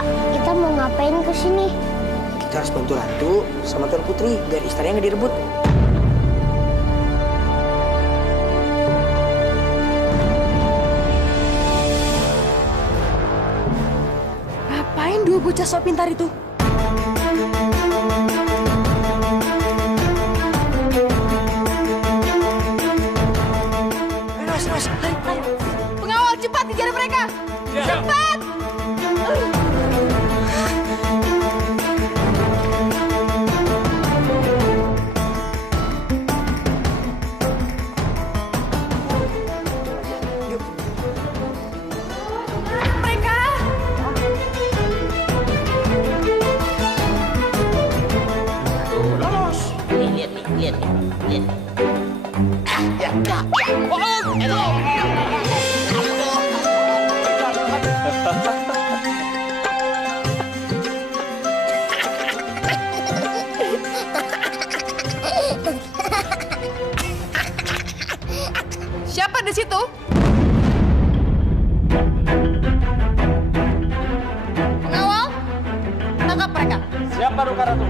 Kak, kita mau ngapain ke sini? Kita harus bantu Ratu sama Tuan Putri biar istananya nggak direbut. Ngapain dua bocah sok pintar itu? Mas, Pengawal, cepat kejar mereka! Cepat! Mereka! Lihat nih. Siapa di situ? Pengawal, tangkap mereka. Siapa Duka Ratu?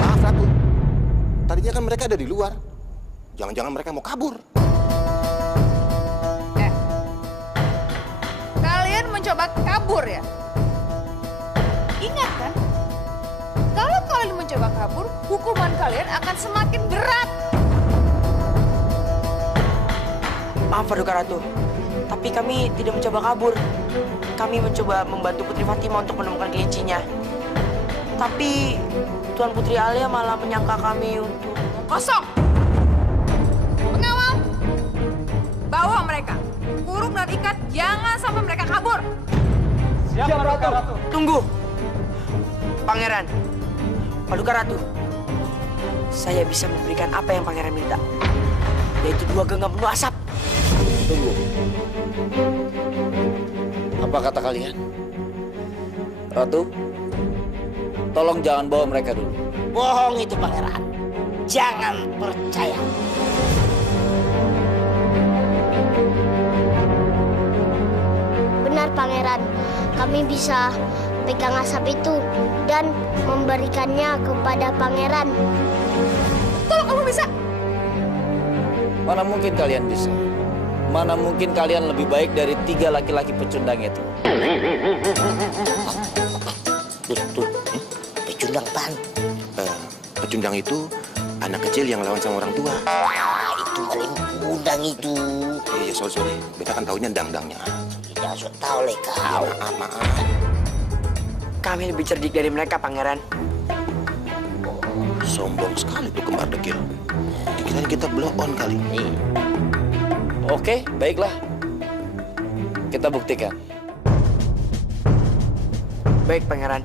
Maaf Ratu, tadinya kan mereka ada di luar. Jangan-jangan mereka mau kabur. Kalian mencoba kabur ya? Ingat kan? Kalau kalian mencoba kabur, hukuman kalian akan semakin berat. maaf Paduka Ratu. Tapi kami tidak mencoba kabur. Kami mencoba membantu Putri Fatima untuk menemukan kelincinya. Tapi Tuan Putri Alia malah menyangka kami untuk... Kosong! Pengawal, bawa mereka. Kurung dan ikat, jangan sampai mereka kabur. Siapa Duka Ratu? Tunggu! Pangeran, Paduka Ratu. Saya bisa memberikan apa yang Pangeran minta. Yaitu 2 genggam penuh asap. Tunggu. Apa kata kalian? Ratu, tolong jangan bawa mereka dulu. Bohong itu pangeran. Jangan percaya. Benar, Pangeran. Kami bisa pegang asap itu dan memberikannya kepada Pangeran. Kalau kamu bisa. Mana mungkin kalian bisa? Mana mungkin kalian lebih baik dari 3 laki-laki pecundang itu? Tuh. Pecundang pan. Pecundang itu anak kecil yang lawan sama orang tua. Itu paling udang itu. Iya, sorry. Beta kan taunya dang-dangnya. Tidak sok tahu le kau. Maaf. Kami lebih cerdik dari mereka, Pangeran. Sombong sekali tuh kembar dekil. Dikira kita blow on kali. Oke, baiklah. Kita buktikan. Baik, Pangeran.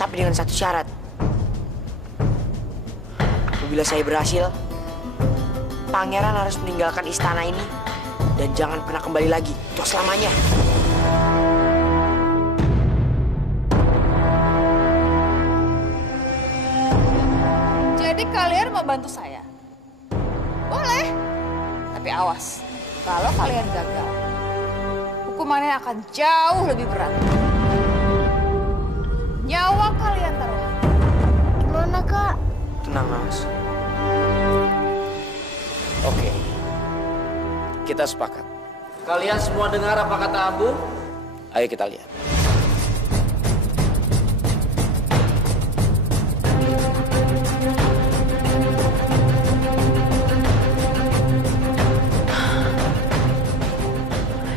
Tapi dengan satu syarat. Apabila saya berhasil, Pangeran harus meninggalkan istana ini dan jangan pernah kembali lagi untuk selamanya. Jadi kalian mau bantu saya? Boleh. Tapi awas, kalau kalian gagal, hukumannya akan jauh lebih berat. Nyawa kalian taruhan. Gimana, Kak? Tenang, Mas. Oke. Kita sepakat. Kalian semua dengar apa kata Ambu? Ayo kita lihat.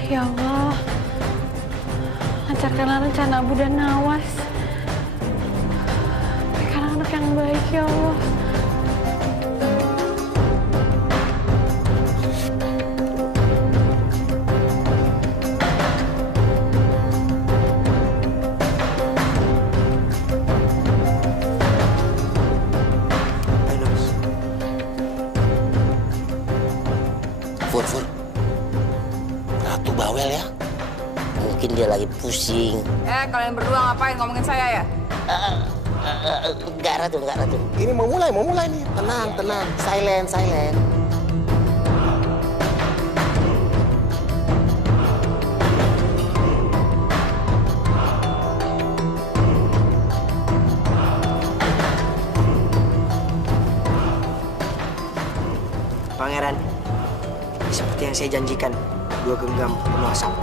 Ya Allah, lancarkanlah rencana Abu dan Nawas. Berikan anak yang baik, ya Allah. Fur. Ratu bawel ya. Mungkin dia lagi pusing. Kalian berdua ngapain ngomongin saya ya? Enggak, Ratu. Ini mau mulai nih. Tenang. Silent. Pangeran, seperti yang saya janjikan, 2 genggam penuh asap.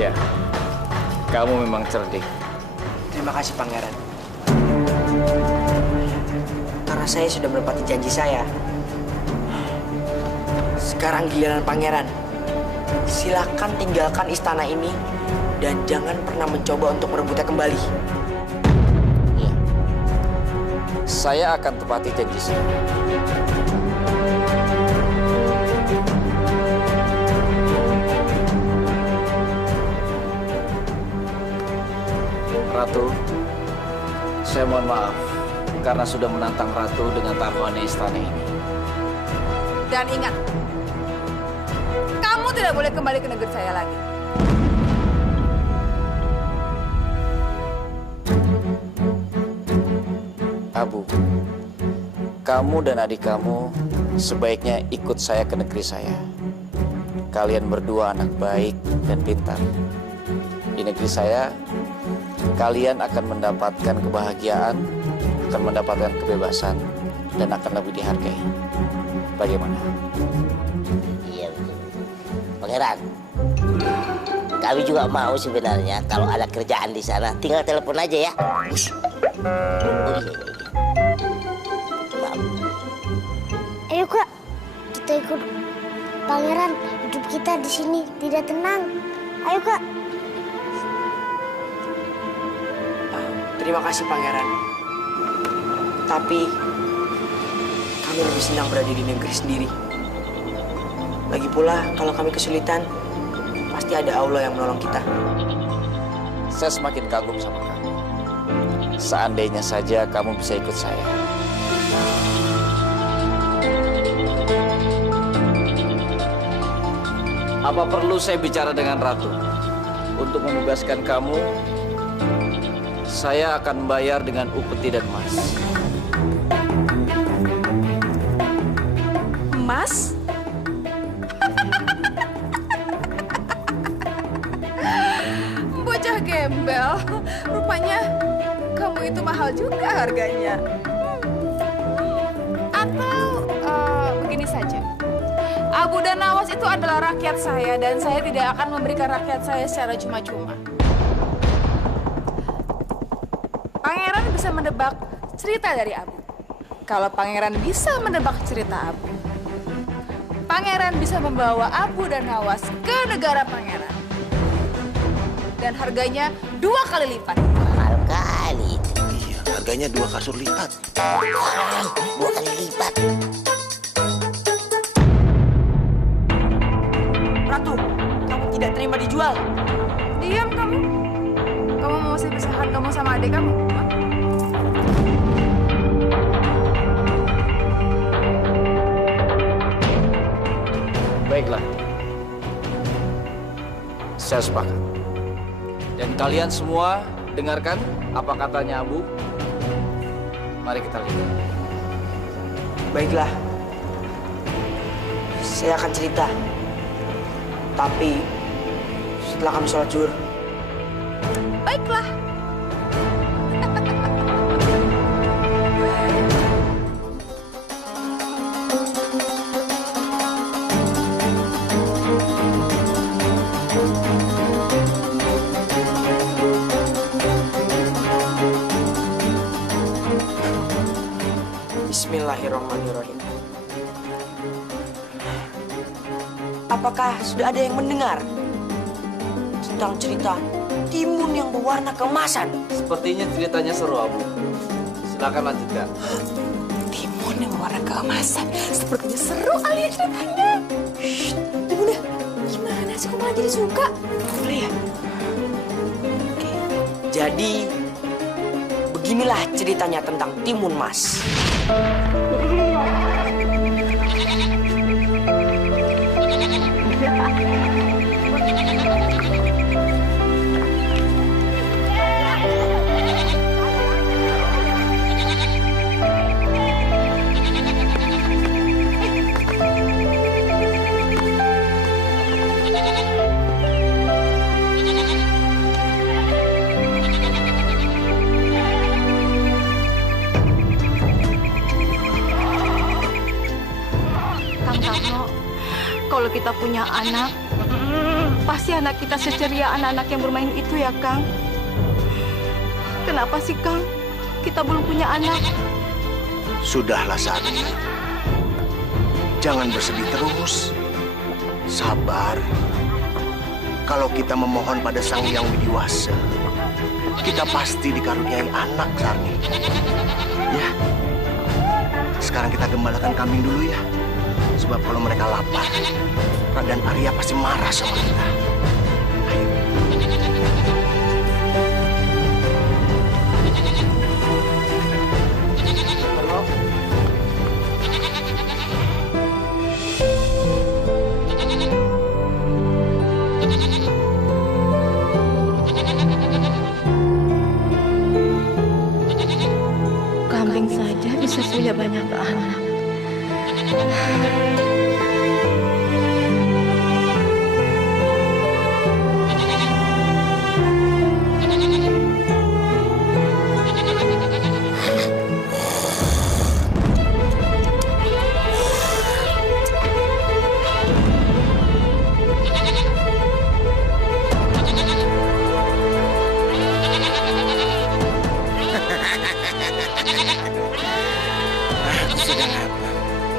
Iya, kamu memang cerdik. Terima kasih, Pangeran. Karena saya sudah menepati janji saya. Sekarang giliran Pangeran. Silakan tinggalkan istana ini dan jangan pernah mencoba untuk merebutnya kembali. Iya. Saya akan tepati janji saya. Ratu, saya mohon maaf karena sudah menantang Ratu dengan taruhannya istana ini. Dan ingat, kamu tidak boleh kembali ke negeri saya lagi. Abu, kamu dan adik kamu sebaiknya ikut saya ke negeri saya. Kalian berdua anak baik dan pintar. Di negeri saya, kalian akan mendapatkan kebahagiaan, akan mendapatkan kebebasan, dan akan lebih dihargai. Bagaimana? Iya betul. Pangeran, kami juga mau sebenarnya kalau ada kerjaan di sana, tinggal telepon aja ya. Oh iya. Maaf. Ayo Kak, kita ikut Pangeran. Hidup kita di sini tidak tenang. Ayo Kak. Terima kasih, Pangeran. Tapi kami lebih senang berada di negeri sendiri. Lagi pula, kalau kami kesulitan, pasti ada Allah yang menolong kita. Saya semakin kagum sama kamu. Seandainya saja kamu bisa ikut saya. Apa perlu saya bicara dengan Ratu untuk membebaskan kamu? Saya akan bayar dengan upeti dan emas. Emas? Bocah gembel. Rupanya kamu itu mahal juga harganya. Atau begini saja. Abu dan Nawas itu adalah rakyat saya dan saya tidak akan memberikan rakyat saya secara cuma-cuma. Pangeran bisa menebak cerita dari Abu. Kalau Pangeran bisa menebak cerita Abu, Pangeran bisa membawa Abu dan Nawas ke negara Pangeran. Dan harganya 2 kali lipat. Mahal kali. Iya, harganya 2 kasur lipat. 2 kali lipat. Ratu, kamu tidak terima dijual. Diam kamu. Kamu mau saya pisahkan kamu sama adik kamu? Hah? Baiklah. Saya sepakat. Dan kalian semua dengarkan apa katanya Abu. Mari kita lihat. Baiklah. Saya akan cerita. Tapi setelah kami sholat zuhur. Baiklah. Bismillahirrahmanirrahim. Apakah sudah ada yang mendengar tentang cerita timun yang berwarna keemasan? Sepertinya ceritanya seru, Abu. Silakan lanjutkan. Timun Ini warna keemasan. Sepertinya seru Alia ceritanya. Shh, Bunda, gimana sih kok malah jadi suka? Boleh ya? Oke. Jadi, beginilah ceritanya tentang Timun Mas. Kang Tarno, kalau kita punya anak, pasti anak kita seceria anak-anak yang bermain itu ya, Kang. Kenapa sih, Kang? Kita belum punya anak. Sudahlah, Sari. Jangan bersedih terus. Sabar. Kalau kita memohon pada Sang Hyang Widiwasa, kita pasti dikaruniai anak, Sari. Ya. Sekarang kita gembalakan kambing dulu ya. Sebab kalau mereka lapar, Raden Arya pasti marah sama kita. Ayo. Kambing saja bisa punya banyak anak. Aku sedang apa?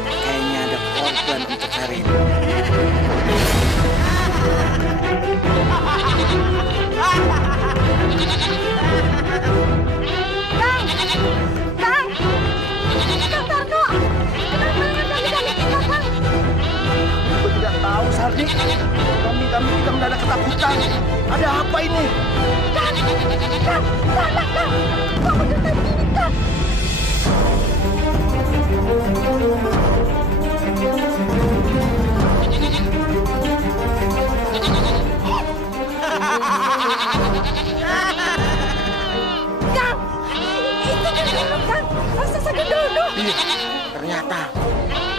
Kayaknya ada korban untuk hari ini. Kang Tarno, kenapa yang kami kita, Kang? Aku tidak tahu, Sardi. Kami kita mendadak ketakutan. Ada apa ini? Kang, kok begitu begini, Kang? Kang, itu Gendono, Kang. Raksasa Gendono. Iya, ternyata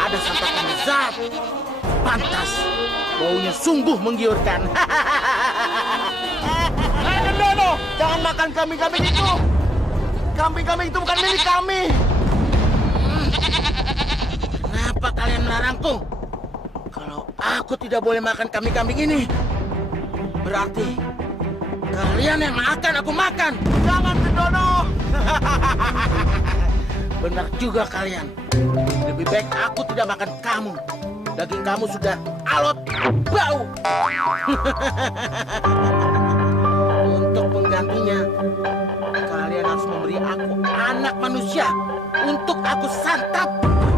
ada santapan zat. Pantas, baunya sungguh menggiurkan. Hei Gendono, jangan makan kambing-kambing itu. Kambing-kambing itu bukan milik kami. Kenapa kalian melarangku? Kalau aku tidak boleh makan kambing-kambing ini, berarti kalian yang akan aku makan. Jangan, Gendono. Benar juga kalian. Lebih baik aku tidak makan kamu. Daging kamu sudah alot, bau. Untuk penggantinya, kalian harus memberi aku anak manusia untuk aku santap.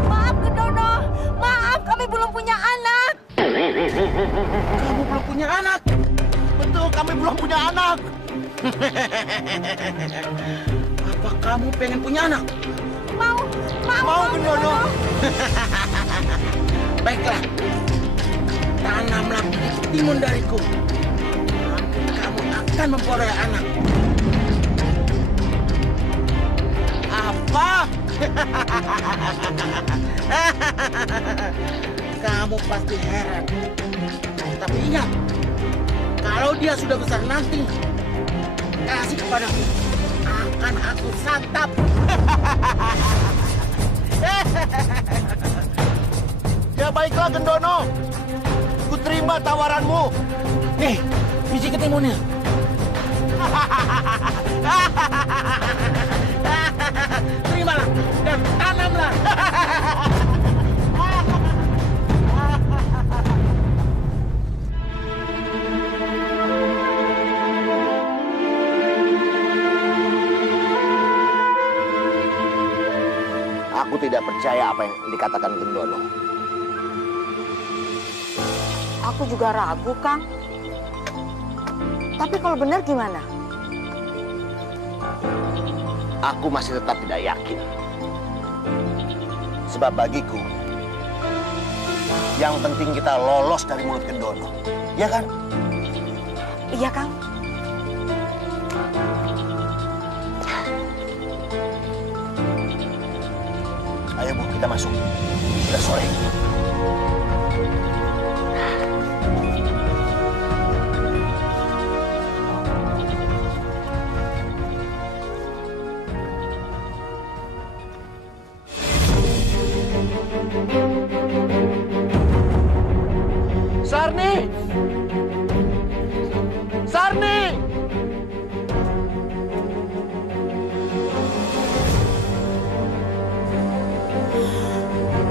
Maaf, Gendono. Maaf, kami belum punya anak. Kamu belum punya anak? Betul, kami belum punya anak. Apa kamu pengen punya anak? Mau, Gendono. Baiklah, tanamlah bibit timun dariku. Kamu akan memperoleh anak. Apa? Kamu pasti heran. Tapi ingat, kalau dia sudah besar nanti, kasih kepadaku. Akan aku santap. Ya baiklah, Gendono. Ku terima tawaranmu. Nih, biji ketimunnya. Terimalah dan tanamlah. Aku tidak percaya apa yang dikatakan Gendono. Aku juga ragu, Kang. Tapi kalau benar gimana? Aku masih tetap tidak yakin. Sebab bagiku, yang penting kita lolos dari mulut Gendono. Ya kan? Iya, Kang. Ayo Bu, kita masuk. Sudah sore. Sarni! Sarni!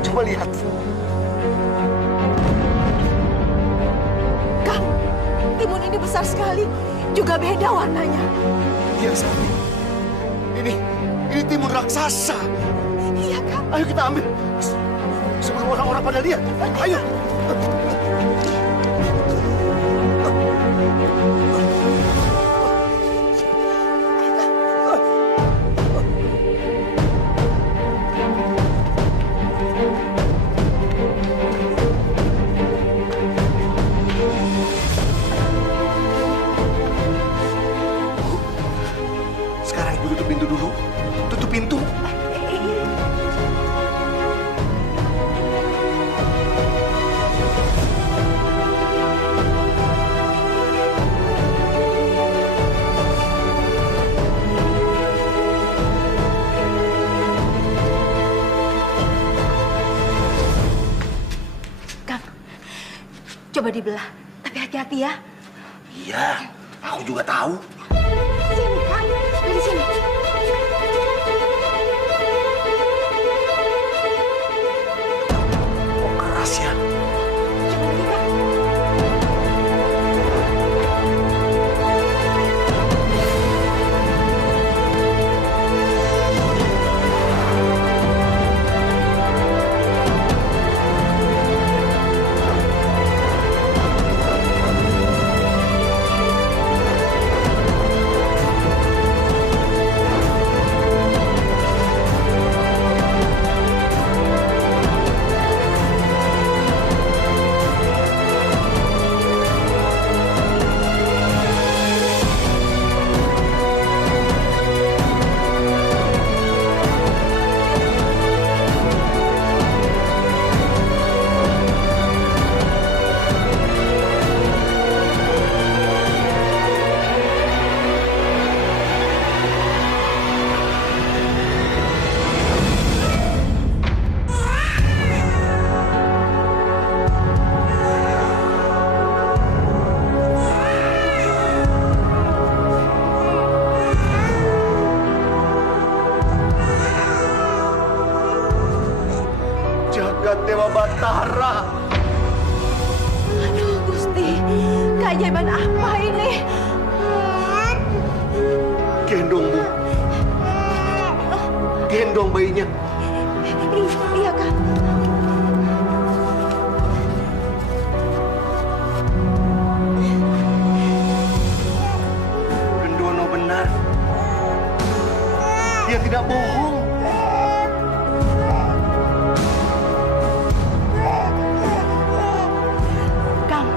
Coba lihat. Kang, timun ini besar sekali. Juga beda warnanya. Iya, Sarni. Ini timun raksasa. Iya, Kang. Ayo kita ambil. Sebelum orang-orang pada lihat. Ayo. Sekarang Ibu tutup pintu dulu. Tutup pintu. Coba dibelah, tapi hati-hati ya. Iya, aku juga tahu. Sini, Kang. Dari sini. Oh, keras ya. Coba lagi, Kang. Jagat Dewa Batara. Aduh, Gusti. Keajaiban apa ini? Gendong, Bu. Gendong bayinya. Iya, Kang. Gendono benar. Dia tidak bohong. Kang,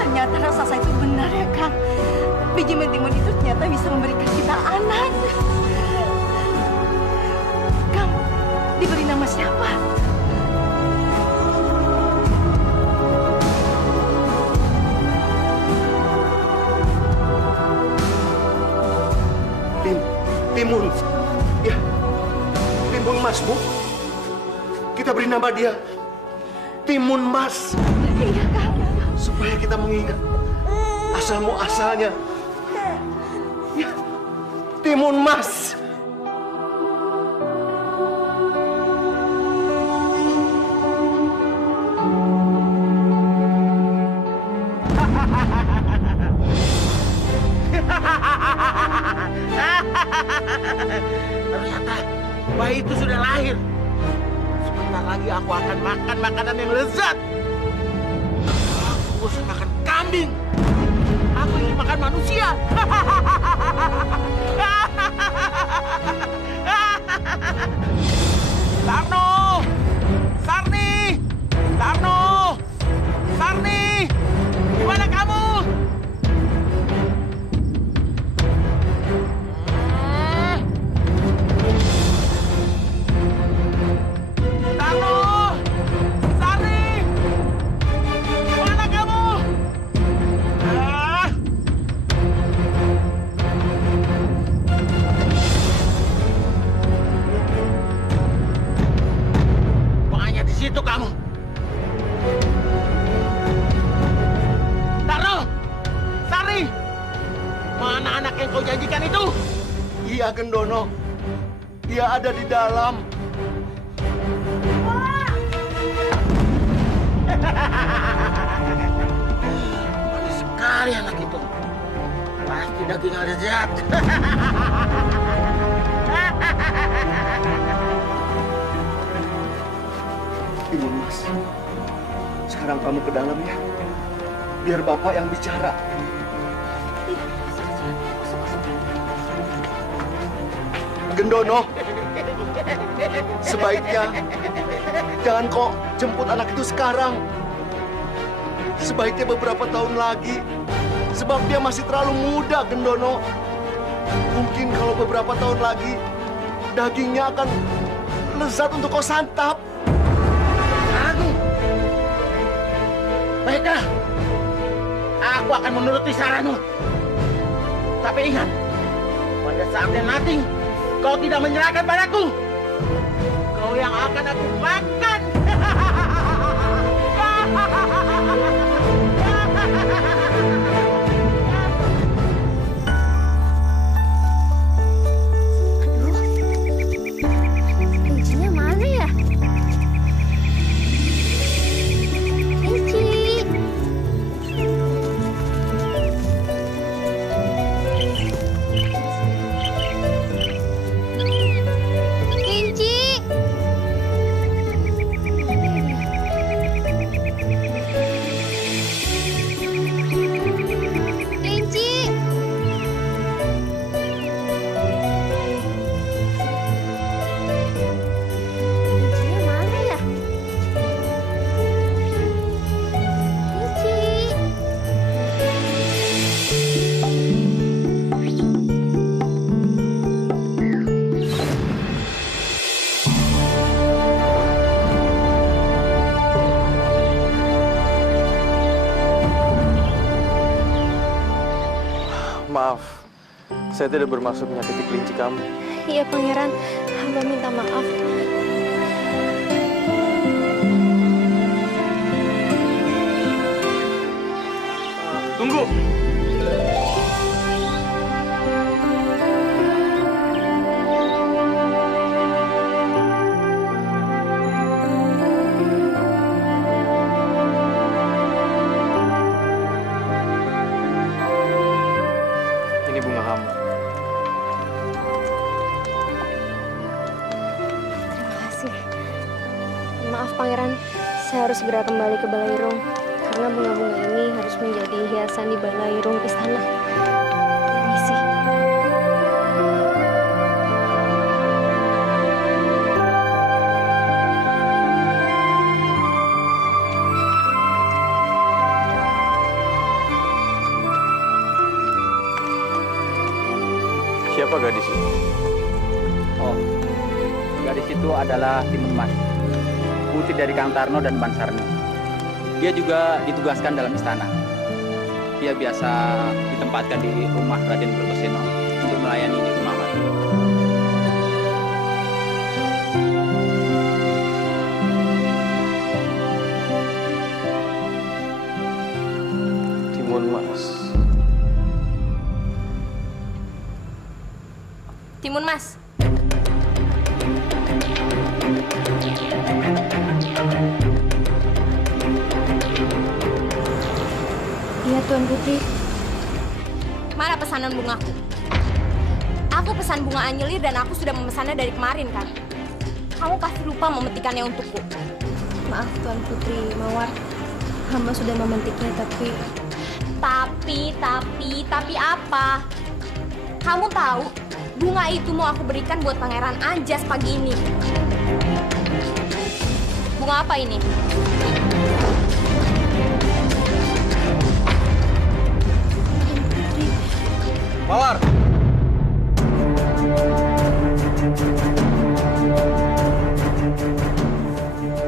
ternyata raksasa itu benar ya, Kang. Biji mentimun itu ternyata bisa memberikan kita anak. Kang, diberi nama siapa? Timun. Ya. Timun Mas, Bu. Kita beri nama dia Timun Mas. Iya, Kang. Supaya kita mengingat asal muasalnya. Ya. Timun Mas. Ternyata bayi itu sudah lahir. Sebentar lagi aku akan makan makanan yang lezat. Aku bosan makan kambing. Aku ingin makan manusia. Tarno! Sarni! Tarno! Sarni! Di mana kamu? Tarno! Sarni! Di mana kamu? Pokoknya di situ kamu. Tarno! Sari! Mana anak yang kau janjikan itu? Iya, Gendono. Dia ada di dalam. Manis sekali anak itu. Pasti daging ada zat. Timun Mas, sekarang kamu ke dalam ya. Biar Bapak yang bicara. Gendono, sebaiknya jangan kok jemput anak itu sekarang. Sebaiknya beberapa tahun lagi. Sebab dia masih terlalu muda, Gendono. Mungkin kalau beberapa tahun lagi, dagingnya akan lezat untuk kau santap. Baiklah, aku akan menuruti saranmu. Tapi ingat, pada saatnya nanti kau tidak menyerahkan padaku. Kau yang akan aku makan. Kuncinya mana ya? Kunci. Kunci. Kuncinya mana ya? Kunci. Maaf, saya tidak bermaksud menyakiti kelinci kamu. Iya, Pangeran. Hamba minta maaf. Tunggu! Ini bunga kamu. Terima kasih. Maaf, Pangeran. Saya harus segera kembali ke Balairung. Karena bunga-bunga ini harus menjadi hiasan di Balairung istana. Permisi. Siapa gadis itu? Oh, gadis itu adalah Timun Mas, putri dari Kang Tarno dan Ban Sarni. Dia juga ditugaskan dalam istana. Dia biasa ditempatkan di rumah Raden Bertoseno untuk melayani di rumah mati. Timun Mas. Timun Mas. Iya, Tuan Putri. Mana pesanan bungaku? Aku pesan bunga anyelir dan aku sudah memesannya dari kemarin, kan? kamu pasti lupa memetikannya untukku. Maaf Tuan Putri Mawar, hamba sudah memetiknya Tapi apa? Kamu tahu, bunga itu mau aku berikan buat Pangeran Anjas pagi ini. Bunga apa ini? Mawar!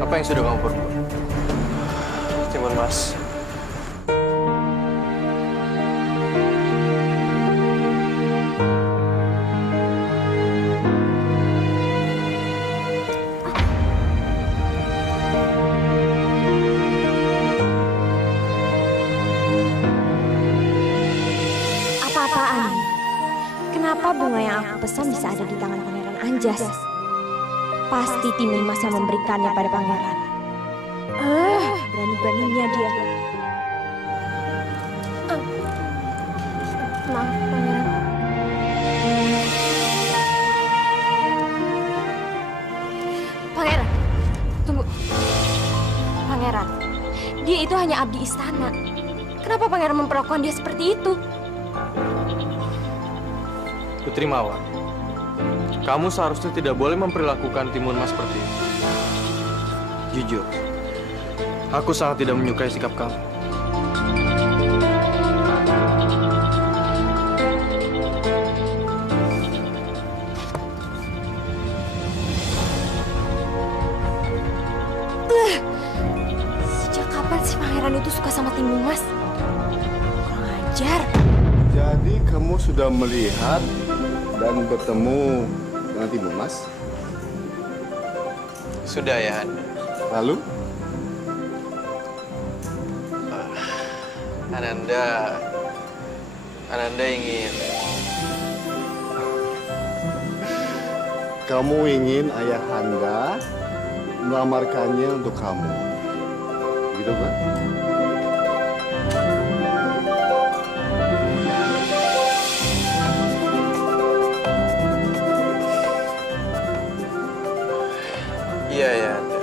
Apa yang sudah kamu perbuat? Timun Mas. Apa-apaan? Kenapa bunga yang aku pesan bisa ada di tangan Pangeran Anjas? Pasti Timun Mas yang memberikannya pada pangeran. Berani-beraninya dia. Maaf, Pangeran. Pangeran, tunggu. Pangeran, dia itu hanya abdi istana. Kenapa Pangeran memperlakukan dia seperti itu? Putri Mawar, kamu seharusnya tidak boleh memperlakukan Timun Mas seperti itu. Jujur, aku sangat tidak menyukai sikap kamu. Sejak kapan sih Pangeran itu suka sama Timun Mas? Kurang ajar. Jadi kamu sudah melihat dan bertemu dengan Timun Mas? Sudah ya, Anda. Lalu? Ananda ingin... Kamu ingin ayahanda melamarkannya untuk kamu. Gitu kan? Iya ya, Anda.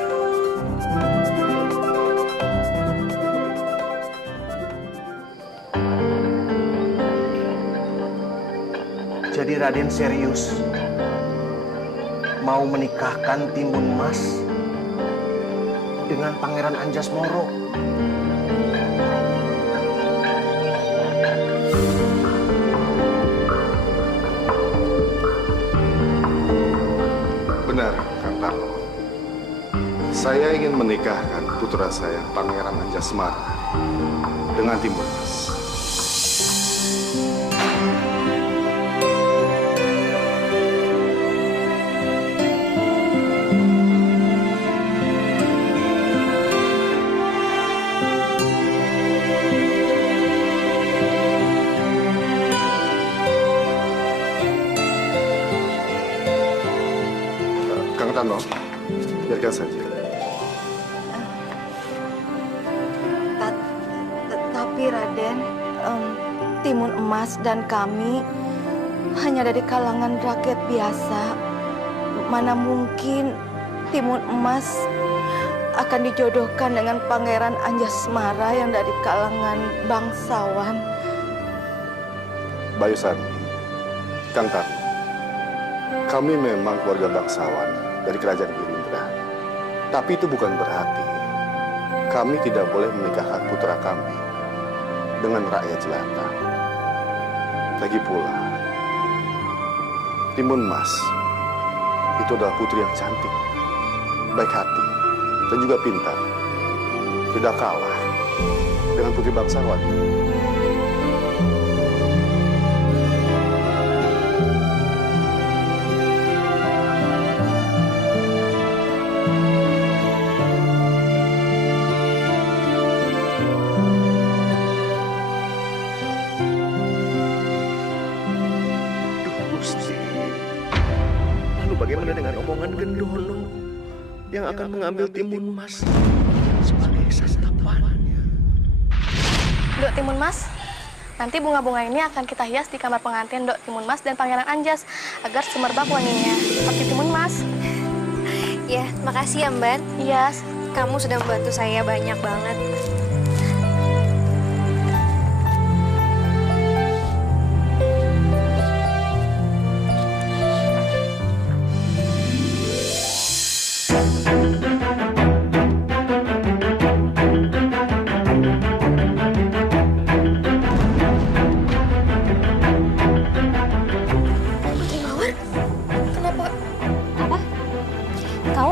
Jadi Raden serius mau menikahkan Timun Mas dengan Pangeran Anjas Moro. Benar, Kang Tarno. Saya ingin menikahkan putra saya, Pangeran Anjasmara, dengan Timun Mas. Kang Tarno, biarkan saja. Tapi Raden, Timun Emas dan kami hanya dari kalangan rakyat biasa. Mana mungkin Timun Emas akan dijodohkan dengan Pangeran Anjasmara yang dari kalangan bangsawan. Bayusan, Kang Tarno, kami memang keluarga bangsawan dari kerajaan Girindra. Tapi itu bukan berarti kami tidak boleh menikahkan putra kami dengan rakyat jelata. Lagi pula, Timun Mas itu adalah putri yang cantik, baik hati, dan juga pintar. Tidak kalah dengan putri bangsawan. Bagaimana dengan omongan Gendono yang akan mengambil Timun Mas sebagai santapannya? Dok Timun Mas, nanti bunga-bunga ini akan kita hias di kamar pengantin Dok Timun Mas dan Pangeran Anjas agar semerbak wanginya seperti Timun Mas. Ya, makasih ya Mbak. Iya. Kamu sudah membantu saya banyak banget.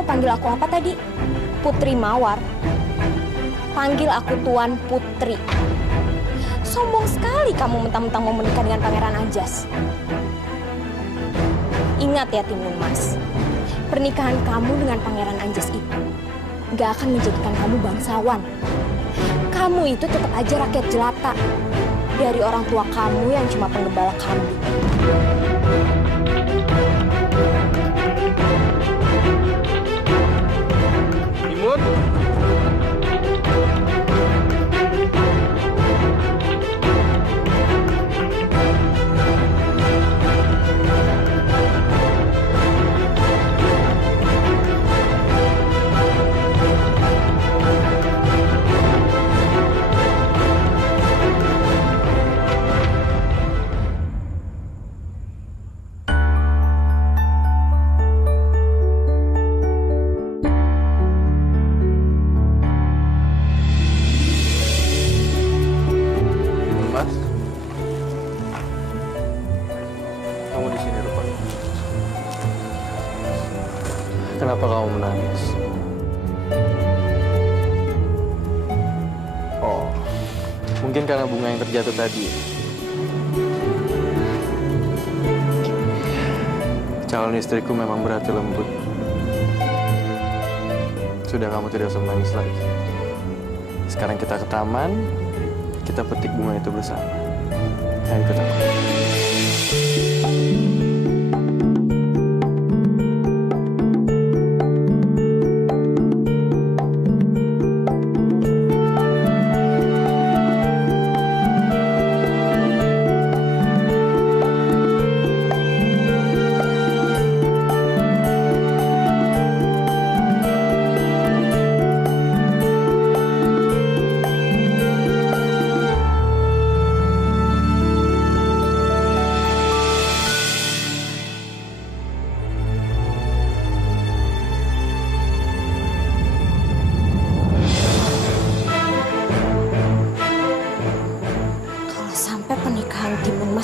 Panggil aku apa tadi? Putri Mawar. Panggil aku Tuan Putri. Sombong sekali kamu mentang-mentang mau menikah dengan Pangeran Anjas. Ingat ya Timun Mas, pernikahan kamu dengan Pangeran Anjas itu gak akan menjadikan kamu bangsawan. Kamu itu tetap aja rakyat jelata dari orang tua kamu yang cuma penggembala kambing. Timun? Kenapa kamu menangis? Oh, mungkin karena bunga yang terjatuh tadi. Calon istriku memang berhati lembut. Sudah, kamu tidak usah menangis lagi. Sekarang kita ke taman, kita petik bunga itu bersama. Ayo ikut aku.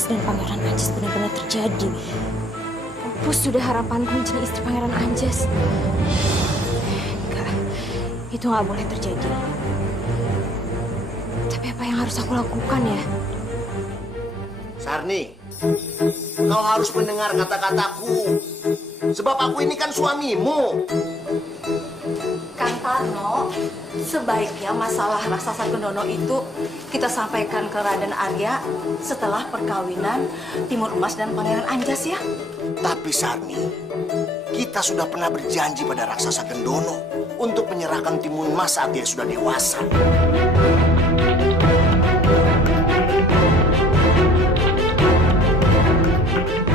Dan Pangeran Anjas benar-benar terjadi. Pupus sudah harapanku menjadi istri Pangeran Anjas. Enggak, itu nggak boleh terjadi. Tapi apa yang harus aku lakukan ya? Sarni, kau harus mendengar kata-kataku. Sebab aku ini kan suamimu. Kang Tarno, sebaiknya masalah raksasa Gendono itu kita sampaikan ke Raden Arya setelah perkawinan Timur Emas dan Pangeran Anjas ya. Tapi Sarni, kita sudah pernah berjanji pada raksasa Gendono untuk menyerahkan Timur Emas saat dia sudah dewasa.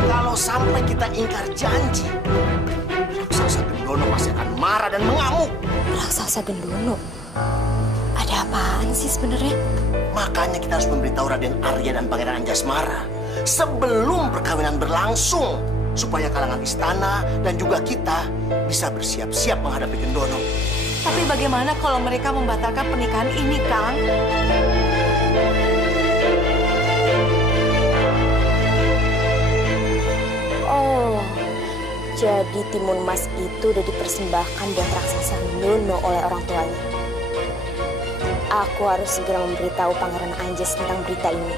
Kalau sampai kita ingkar janji, raksasa Gendono pasti akan marah dan mengamuk. Raksasa Gendono? Ada apaan sih sebenarnya? Makanya kita harus memberitahu Raden Arya dan Pangeran Anjasmara sebelum perkawinan berlangsung, supaya kalangan istana dan juga kita bisa bersiap-siap menghadapi Gendono. Tapi bagaimana kalau mereka membatalkan pernikahan ini, Kang? Oh, jadi Timun Mas itu udah dipersembahkan buat raksasa Gendono oleh orang tuanya. Aku harus segera memberitahu Pangeran Anjas tentang berita ini.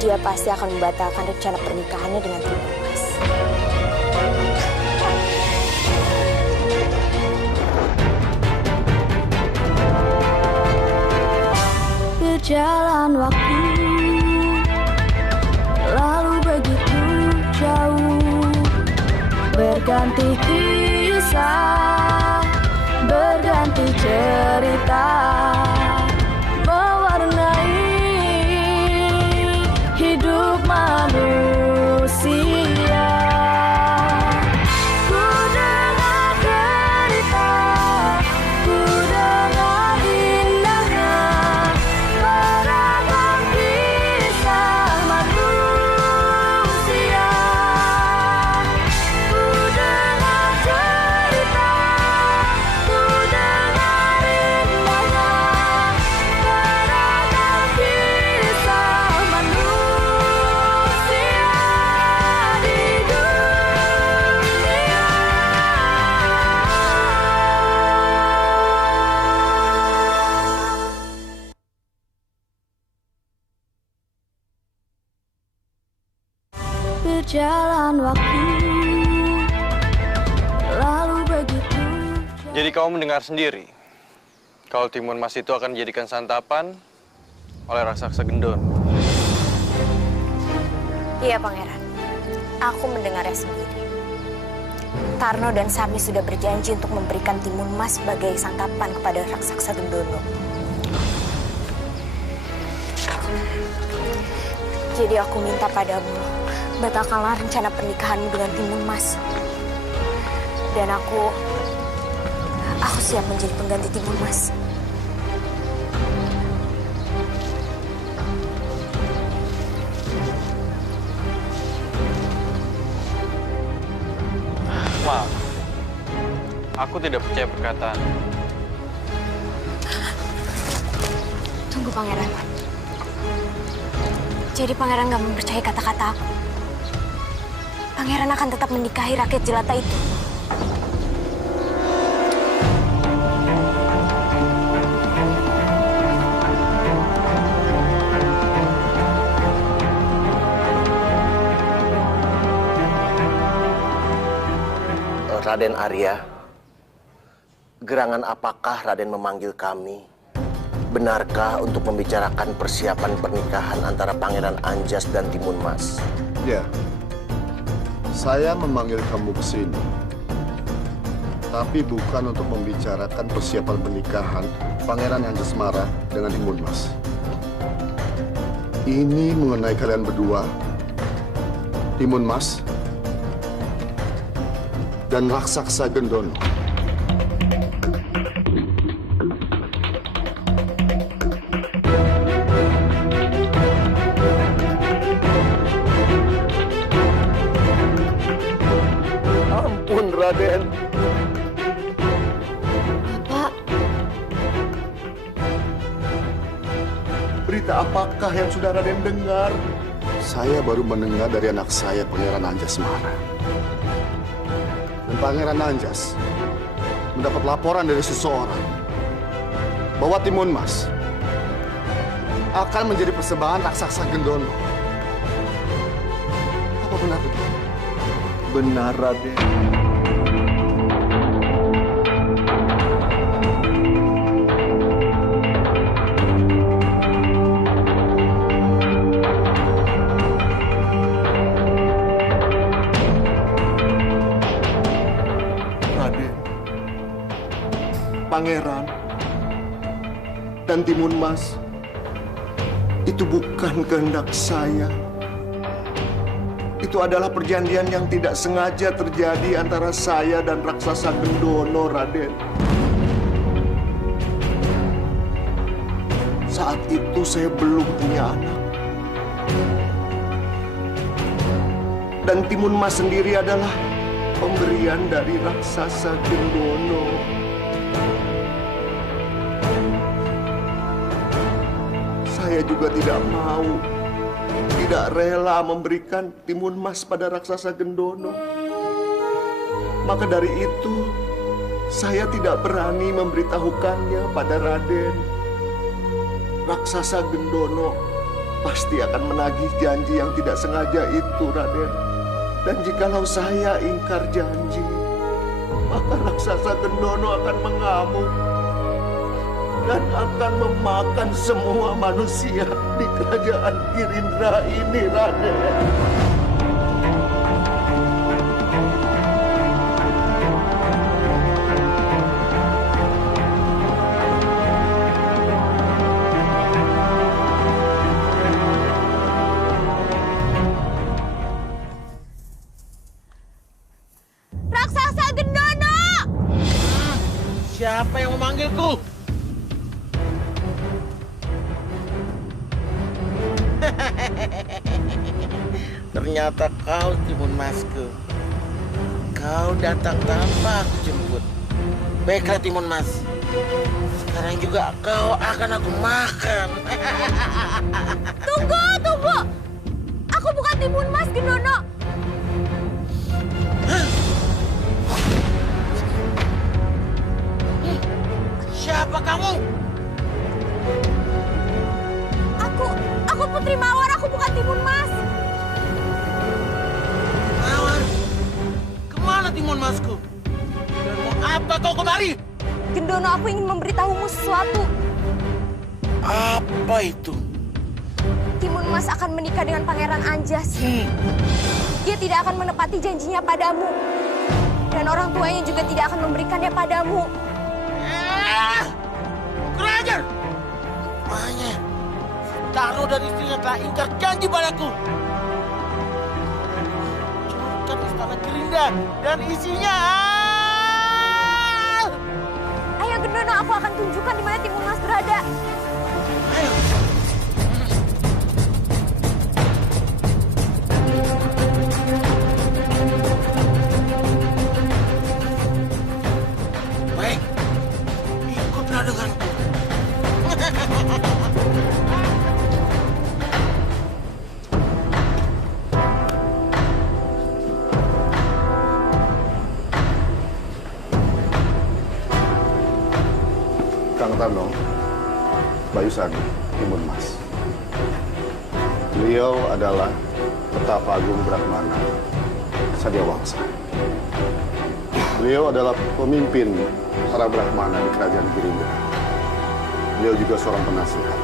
Dia pasti akan membatalkan rencana pernikahannya dengan Timun Mas. Berjalan waktu, lalu begitu jauh, berganti kisah, berganti cerita, mewarnai hidup manusia. Ku dengar berjalan waktu, lalu begitu. Jadi kamu mendengar sendiri kalau timun mas itu akan dijadikan santapan oleh raksasa gendon. Iya, Pangeran. Aku mendengarnya sendiri. Tarno dan Sami sudah berjanji untuk memberikan timun mas sebagai santapan kepada raksasa Gendono. Jadi aku minta padamu, batalkanlah rencana pernikahanmu dengan timun mas. Dan aku siap menjadi pengganti timun mas. Maaf, aku tidak percaya perkataan. Tunggu, Pangeran. Jadi Pangeran gak mempercayai kata-kata aku. Pangeran akan tetap menikahi rakyat jelata itu. Raden Arya, gerangan apakah Raden memanggil kami? Benarkah untuk membicarakan persiapan pernikahan antara Pangeran Anjas dan Timun Mas? Ya, saya memanggil kamu ke sini. Tapi bukan untuk membicarakan persiapan pernikahan Pangeran Anjas Mara dengan Timun Mas. Ini mengenai kalian berdua, Timun Mas dan raksasa Gendono. Ampun, Raden. Bapak. Berita apakah yang sudah Raden dengar? Saya baru mendengar dari anak saya, Pangeran Anjas Mara. Dan Pangeran Anjas mendapat laporan dari seseorang bahwa Timun Mas akan menjadi persembahan raksasa Gendono. Apa benar begitu? Benar, Raden. Pangeran dan Timun Mas itu bukan kehendak saya. Itu adalah perjanjian yang tidak sengaja terjadi antara saya dan raksasa Gendono, Raden. Saat itu saya belum punya anak. Dan Timun Mas sendiri adalah pemberian dari raksasa Gendono. Saya juga tidak rela memberikan Timun Mas pada raksasa Gendono. Maka dari itu, saya tidak berani memberitahukannya pada Raden. Raksasa Gendono pasti akan menagih janji yang tidak sengaja itu, Raden. Dan jikalau saya ingkar janji, maka raksasa Gendono akan mengamuk dan akan memakan semua manusia di kerajaan Girindra ini, Raden. Raksasa Gendono! Siapa yang memanggilku? Ternyata kau, Timun Masku. Kau datang tanpa aku jemput. Baiklah, Timun Mas. Sekarang juga kau akan aku makan. Tunggu! Aku bukan Timun Mas, Gendono. Siapa kamu? Aku Putri Mawar, aku bukan Timun Mas. Apa kau kemari? Gendono, aku ingin memberitahumu sesuatu. Apa itu? Timun Mas akan menikah dengan Pangeran Anjas. Dia tidak akan menepati janjinya padamu. Dan orang tuanya juga tidak akan memberikannya padamu. Kurang ajar! Makanya, Tarno dan istrinya telah ingkar janji padaku. Curkan istana Girinda dan isinya. Ayo Gendono, aku akan tunjukkan di mana Timun Mas berada. Ayo. Baik, ikutlah denganku. Kang Tarno, Bayu Sadi, Timun Mas. Beliau adalah Petapa Agung Brahmana Sadyawangsa. Beliau adalah pemimpin para Brahmana di Kerajaan Girinda. Beliau juga seorang penasihat.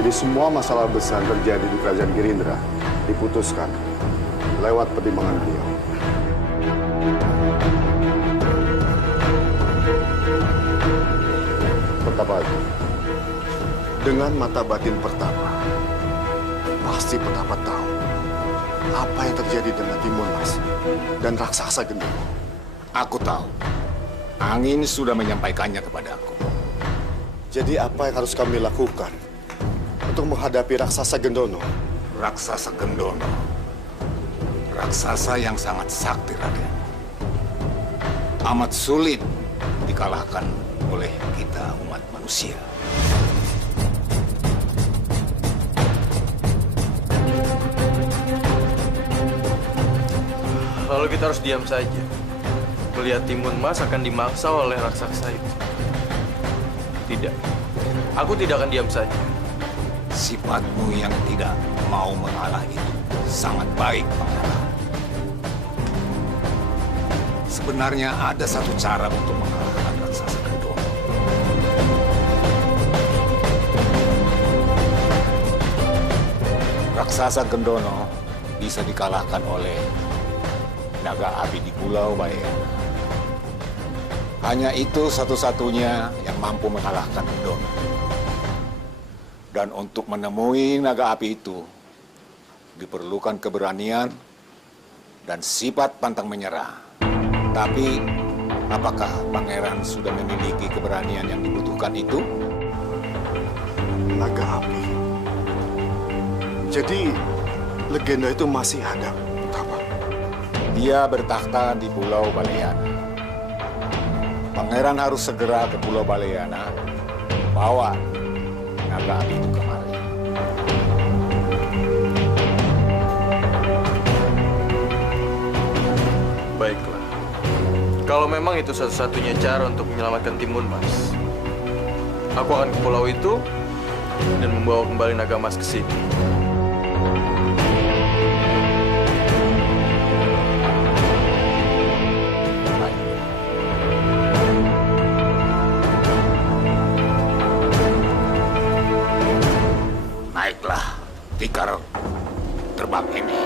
Jadi semua masalah besar terjadi di Kerajaan Girindra diputuskan lewat pertimbangan beliau. Petapa Agung, dengan mata batin Pertapa, pasti Petapa tahu apa yang terjadi dengan Timun Mas dan raksasa Gendono. Aku tahu. Angin sudah menyampaikannya kepadaku. Jadi apa yang harus kami lakukan untuk menghadapi raksasa Gendono? Raksasa Gendono. Raksasa yang sangat sakti, Raden. Amat sulit dikalahkan oleh kita umat manusia. Lalu kita harus diam saja, melihat Timun Mas akan dimangsa oleh raksasa itu. Tidak, aku tidak akan diam saja. Sifatmu yang tidak mau mengalah itu sangat baik, Pangeran. Sebenarnya ada satu cara untuk mengalahkan raksasa Gendono. Raksasa Gendono bisa dikalahkan oleh naga api di Pulau Balayana. Hanya itu satu-satunya yang mampu mengalahkan Gendono. Dan untuk menemui naga api itu, diperlukan keberanian dan sifat pantang menyerah. Tapi, apakah Pangeran sudah memiliki keberanian yang dibutuhkan itu? Naga api. Jadi, legenda itu masih ada, Petapa? Dia bertakhta di Pulau Balayana. Pangeran harus segera ke Pulau Balayana, bawa naga api itu kemari. Baiklah. Kalau memang itu satu-satunya cara untuk menyelamatkan Timun Mas, aku akan ke pulau itu dan membawa kembali naga emas ke sini. Naiklah, tikar terbang ini.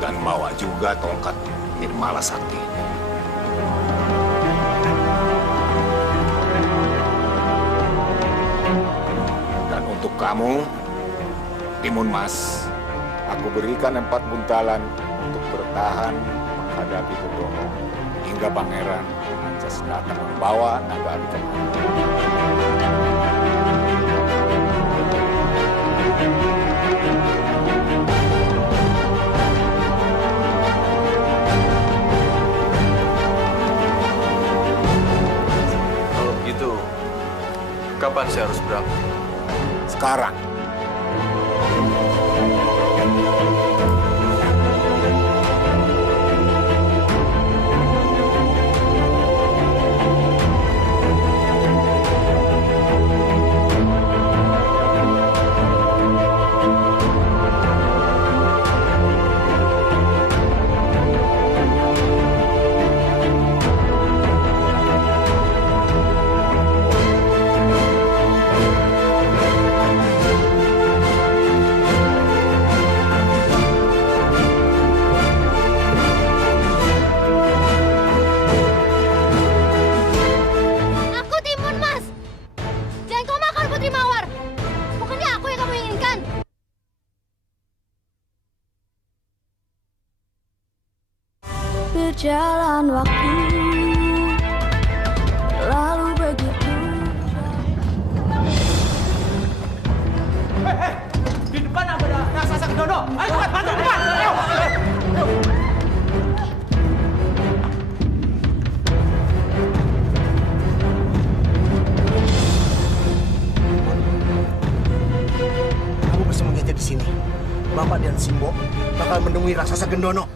Dan bawa juga tongkat Nirmala Sakti. Dan untuk kamu, Timun Mas, aku berikan 4 buntalan untuk bertahan menghadapi Gendono hingga Pangeran Anjas datang membawa naga api kemari. Kalau begitu, kapan saya harus berangkat? Sekarang. berjalan waktu, lalu begitu. Di depan ada raksasa Kendono. Ayo cepat bantu depan. Ayo. Kamu bersembunyi aja di sini. Bapak dan Simbo bakal menemui raksasa Gendono.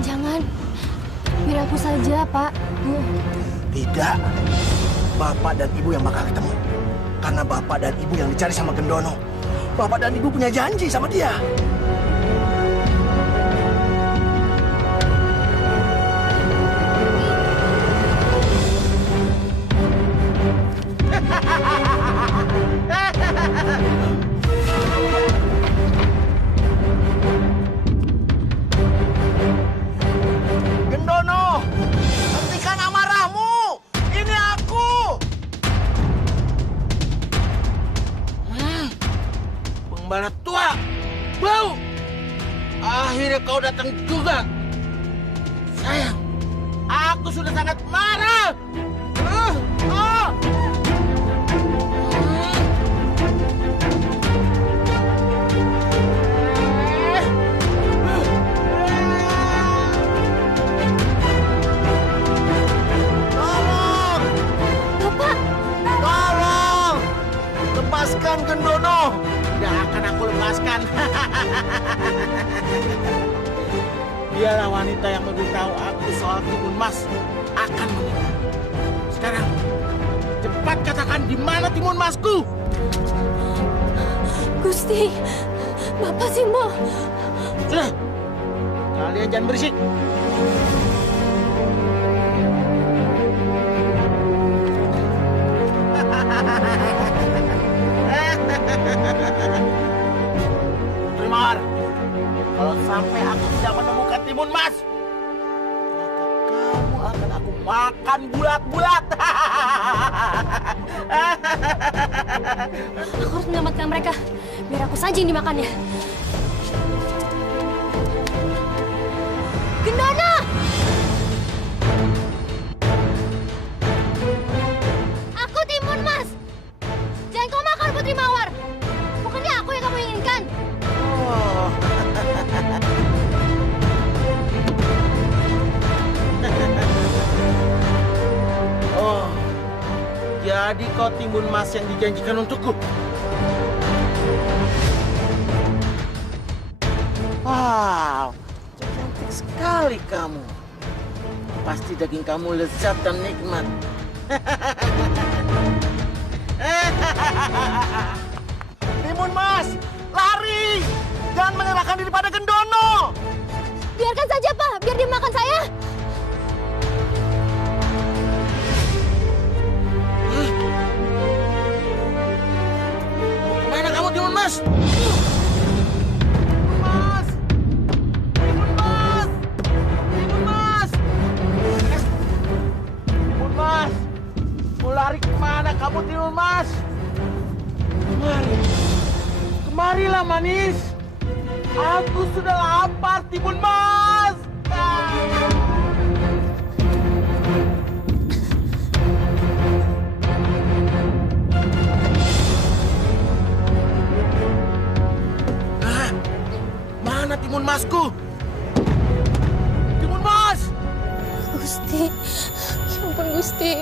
Jangan. Biar aku saja, Pak. Tidak. Bapak dan Ibu yang bakal ketemu. Karena Bapak dan Ibu yang dicari sama Gendono. Bapak dan Ibu punya janji sama dia. Gendono, hentikan amarahmu. Ini aku. Pembala tua, bau. Akhirnya kau datang juga. Sayang, aku sudah sangat marah. Lepaskan Gendono. Tidak akan aku lepaskan. Dialah wanita yang memberitahu aku soal Timun Mas akan menikah. Sekarang, cepat katakan di mana Timun Masku. Gusti, Bapak Simbo. Sudah, kalian jangan berisik. Putri Mawar, kalau sampai aku tidak menemukan Timun Mas, maka kamu akan aku makan bulat-bulat. Aku harus menyelamatkan mereka. Biar aku saja yang dimakannya. Gendono! Aku Timun Mas. Jangan kau makan Putri Mawar. Bukannya aku yang kamu inginkan. Oh, jadi kau Timun Mas yang dijanjikan untukku. Wow, cantik sekali kamu. Pasti daging kamu lezat dan nikmat. Timun Mas, lari! Jangan menyerahkan diri pada Gendono. Biarkan saja, Pak. Biar dia makan saya. Mana kamu Timun Mas? Lari kemana kamu Timun Mas? Kemarilah manis. Aku sudah lapar Timun Mas. Mana Timun Masku? Timun Mas! Gusti, ya ampun Gusti.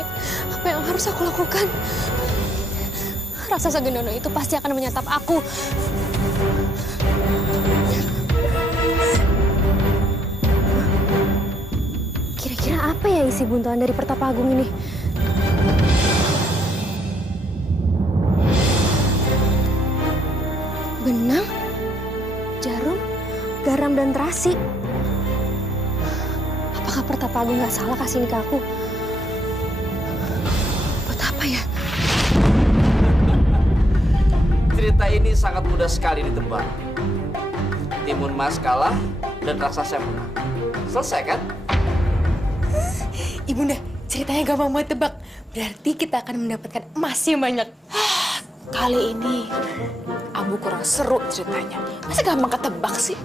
Apa yang harus aku lakukan? Raksasa Gendono itu pasti akan menyantap aku. Kira-kira apa ya isi buntulan dari Pertapa Agung ini? Benang, jarum, garam, dan terasi. Apakah Pertapa Agung nggak salah kasih ini ke aku? Ya. Cerita ini sangat mudah sekali ditebak. Timun Mas kalah dan raksasa menang. Selesai kan? Ibunda, ceritanya gampang banget tebak. Berarti kita akan mendapatkan emas yang banyak. Kali ini Abu kurang seru ceritanya. Masa gampang ketebak sih?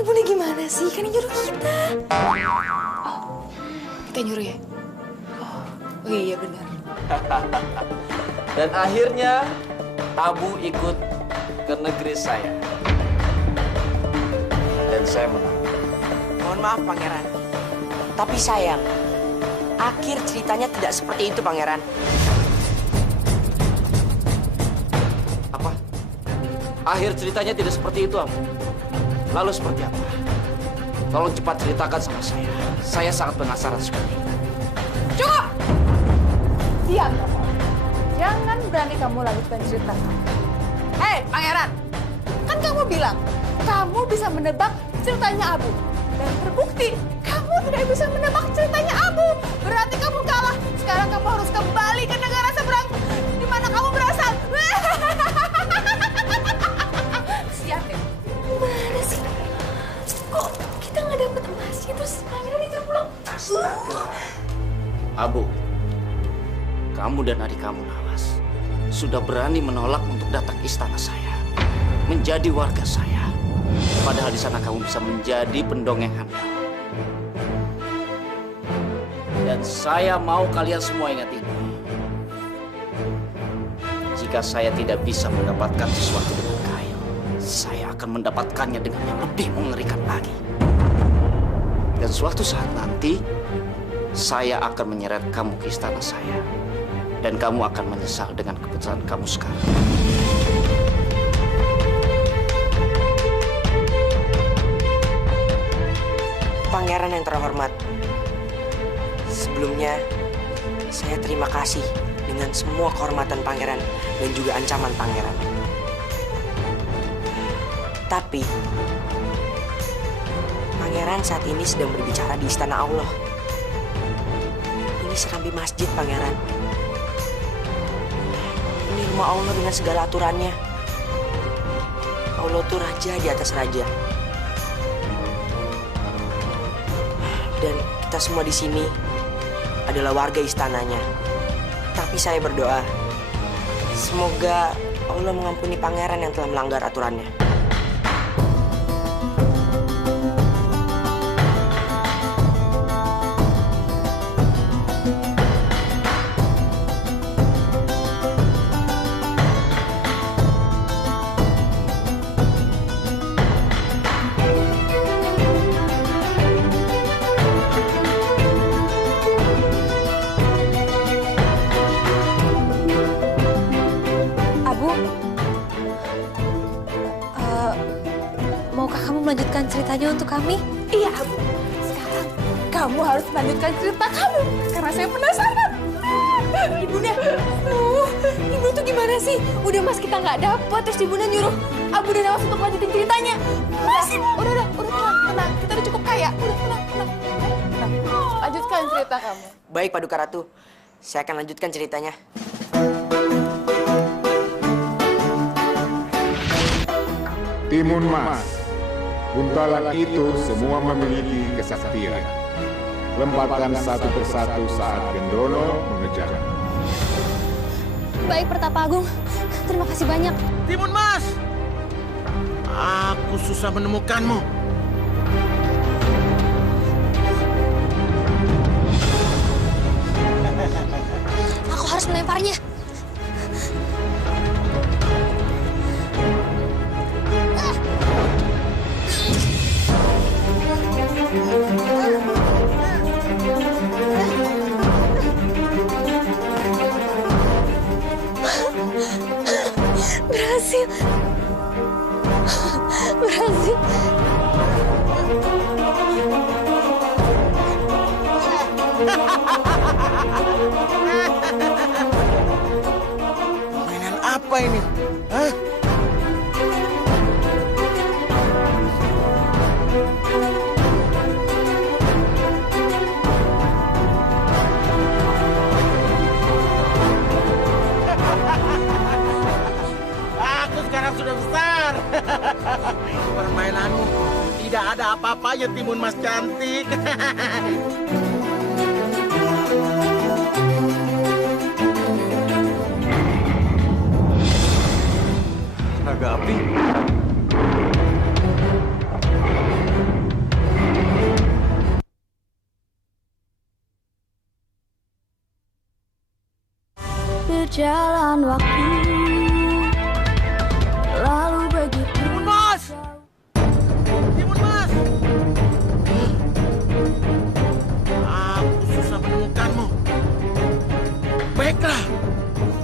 Ibunda gimana sih? Kan yang nyuruh kita. Oh, kita nyuruh ya? Oh iya benar. Dan akhirnya Abu ikut ke negeri saya. Dan saya menang. Mohon maaf, Pangeran. Tapi sayang, akhir ceritanya tidak seperti itu, Pangeran. Apa? Akhir ceritanya tidak seperti itu, Abu. Lalu seperti apa? Tolong cepat ceritakan sama saya. Saya sangat penasaran sekali. Cukup! Diam kamu. Jangan berani kamu lanjutkan cerita kamu. Hei, Pangeran! Kan kamu bilang, kamu bisa menebak ceritanya Abu. Dan terbukti, kamu tidak bisa menebak ceritanya Abu. Berarti kamu kalah. Sekarang kamu harus kembali ke negara seberang di mana kamu berasal. Siap ya? Gimana sih? Kok kita nggak dapet emasnya terus Pangeran itu pulang? Abu, kamu dan adik kamu Nawas sudah berani menolak untuk datang ke istana saya, menjadi warga saya. Padahal di sana kamu bisa menjadi pendongeng handal. Dan saya mau kalian semua ingat ini. Jika saya tidak bisa mendapatkan sesuatu dengan kail, saya akan mendapatkannya dengan yang lebih mengerikan lagi. Dan suatu saat nanti, saya akan menyeret kamu ke istana saya. Dan kamu akan menyesal dengan keputusan kamu sekarang. Pangeran yang terhormat, sebelumnya saya terima kasih dengan semua kehormatan Pangeran dan juga ancaman Pangeran. Tapi, Pangeran saat ini sedang berbicara di istana Allah. Ini serambi masjid, Pangeran. Ini rumah Allah dengan segala aturannya. Allah tuh raja di atas raja. Dan kita semua di sini adalah warga istananya. Tapi saya berdoa, semoga Allah mengampuni Pangeran yang telah melanggar aturannya. Melanjutkan ceritanya untuk kami? Iya, Abu. Sekarang kamu harus melanjutkan cerita kamu. Karena saya penasaran. Ibunda, Ibu tuh gimana sih? Udah Mas kita nggak dapet, terus Ibunda nyuruh Abu dan Nawas untuk lanjutin ceritanya. Mas, udah tenang. Kita udah cukup kaya. Udah, tenang. Lanjutkan cerita kamu. Baik, Paduka Ratu. Saya akan lanjutkan ceritanya. Timun Mas. Buntalan itu semua memiliki kesaktian. Lempatkan satu persatu saat Gendono mengejar. Baik, Pertapa Agung. Terima kasih banyak. Timun Mas! Aku susah menemukanmu. Aku harus melemparnya. Berhasil. Mainan apa ini? Hah? Aku sekarang sudah besar. Permainanmu tidak ada apa-apanya, Timun Mas cantik. Naga api? Berjalan waktu, lalu begitu. Timun Mas! Timun Mas! Aku susah menemukanmu. Baiklah,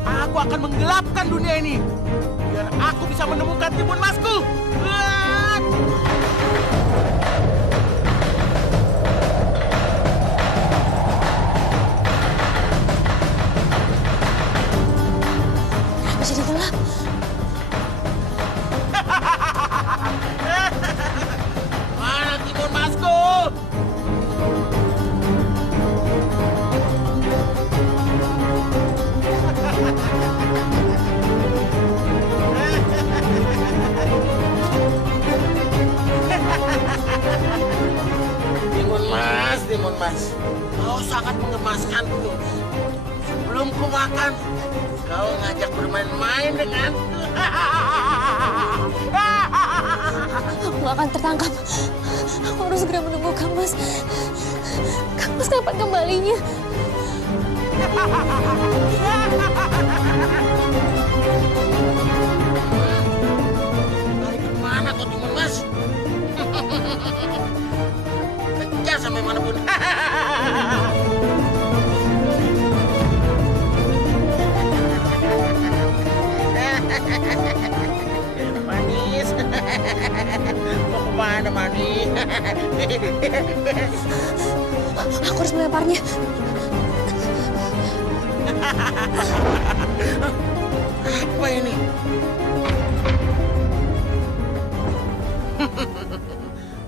aku akan menggelapkan dunia ini biar aku bisa menemukan Timun Masku. Jadi gelap. Mana Timun Masku? Timun Mas, kau sangat mengemaskanku. Sebelum ku makan, kau ngajak bermain-main denganku. Aku gak akan tertangkap. Aku harus segera menunggu Kang Mas. Kang Mas kapan kembalinya? Lari kemana kau Timun Mas? Kejar sampai manapun. Manis. Mau kemana manis? Aku harus melemparnya. Apa ini?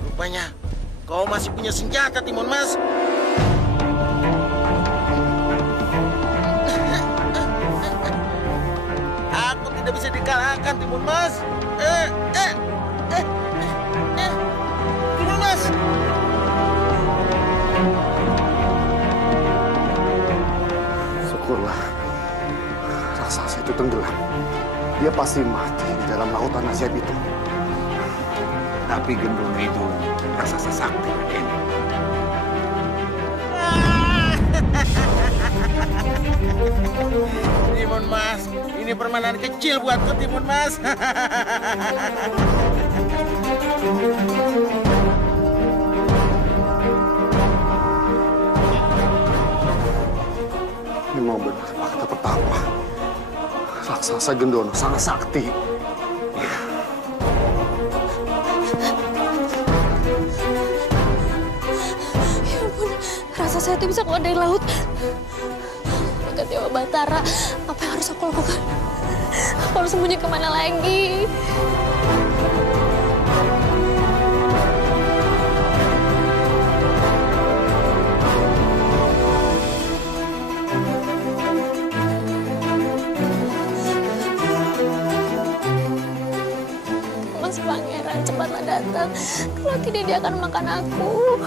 Rupanya kau masih punya senjata, Timun Mas. Aku tidak bisa dikalahkan, Timun Mas. Timun Mas. Syukurlah raksasa itu tenggelam. Dia pasti mati di dalam lautan ajaib itu. Tapi Gendong itu raksasa sakti, Raden. Timun Mas, ini permainan kecil buatku, Timun Mas. Memang benar kata pertama. Raksasa Gendono sangat sakti. Ya ampun, raksasa itu bisa keluar dari laut. Dekat Dewa Batara, apa yang harus aku lakukan? Aku harus sembunyi kemana lagi? Mas Pangeran, cepatlah datang. Kalau tidak, dia akan makan aku.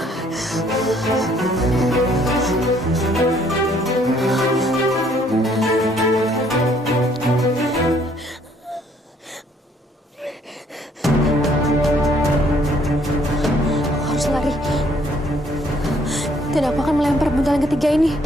Aku harus lari. Tidak, aku akan melempar buntalan ketiga ini.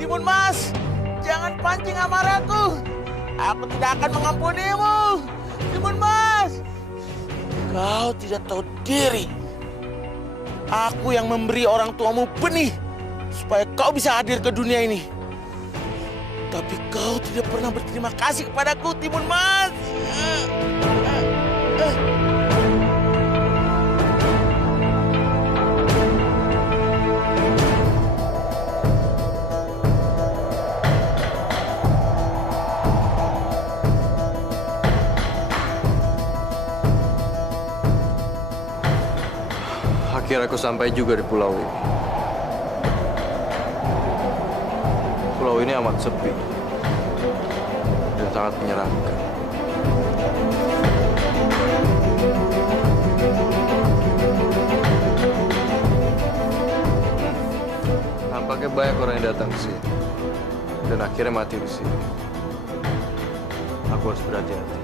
Timun Mas, jangan pancing amarahku. Aku tidak akan mengampunimu. Timun Mas, kau tidak tahu diri. Aku yang memberi orang tuamu benih supaya kau bisa hadir ke dunia ini. Tapi kau tidak pernah berterima kasih kepadaku, Timun Mas. Akhirnya aku sampai juga di pulau ini. Pulau ini amat sepi dan sangat menyeramkan. Nampaknya banyak orang yang datang ke sini dan akhirnya mati di sini. Aku harus berhati-hati.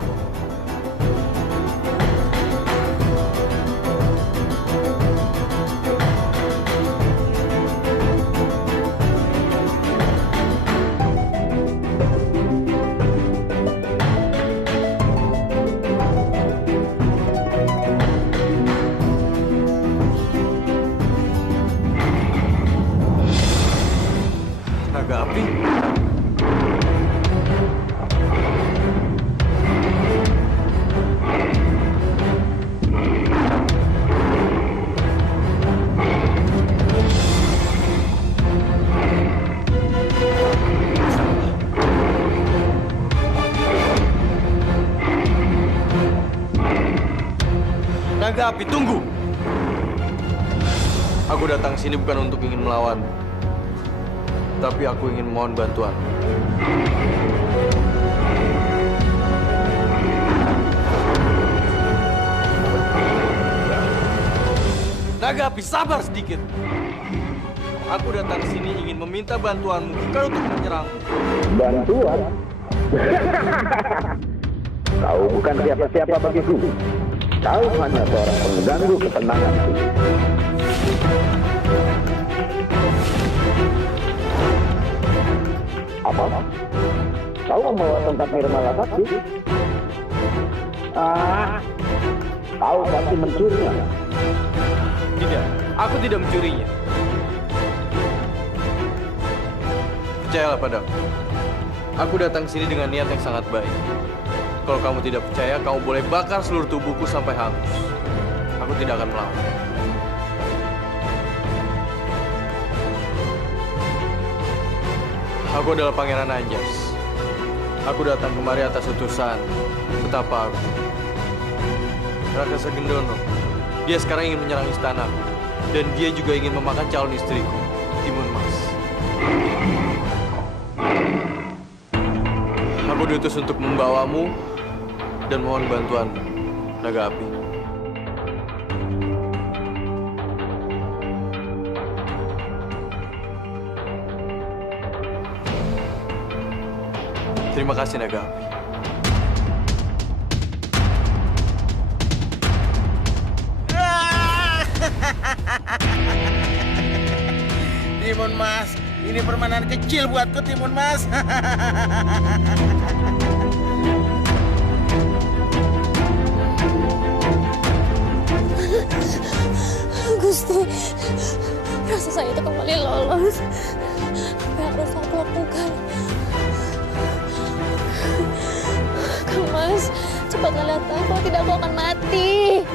Naga api? Naga api, tunggu! Aku datang sini bukan untuk ingin melawan, tapi aku ingin mohon bantuan. Naga api, sabar sedikit. Aku datang ke sini ingin meminta bantuanmu, bukan untuk menyerangmu. Bantuan? Kau bukan siapa-siapa bagiku. Kau hanya seorang pengganggu ketenanganku. Apa? Kau membawa tongkat Nirmala Sakti? Kau pasti mencurinya. Tidak, aku tidak mencurinya. Percayalah padaku. Aku datang sini dengan niat yang sangat baik. Kalau kamu tidak percaya, kamu boleh bakar seluruh tubuhku sampai hangus. Aku tidak akan melawan. Aku adalah Pangeran Anjas. Aku datang kemari atas utusan Betapa Agung. Rakasa Gendono. Dia sekarang ingin menyerang istana. Dan dia juga ingin memakan calon istriku, Timun Mas. Aku diutus untuk membawamu dan mohon bantuan, Naga Api. Terima kasih, Naga Api. Timun Mas, ini permainan kecil buatku, Timun Mas. Gusti, rasa saya itu kembali lolos. Apa yang harus aku lakukan? Kang Mas, cepat lihat aku, tidak aku akan mati.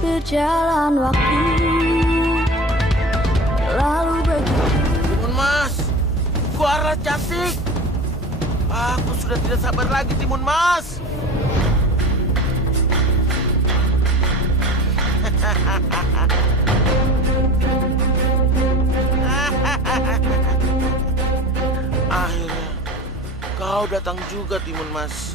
Berjalan waktu lalu begitu. Timun Mas, Kuara cantik. Aku sudah tidak sabar lagi, Timun Mas. Akhirnya kau datang juga, Timun Mas.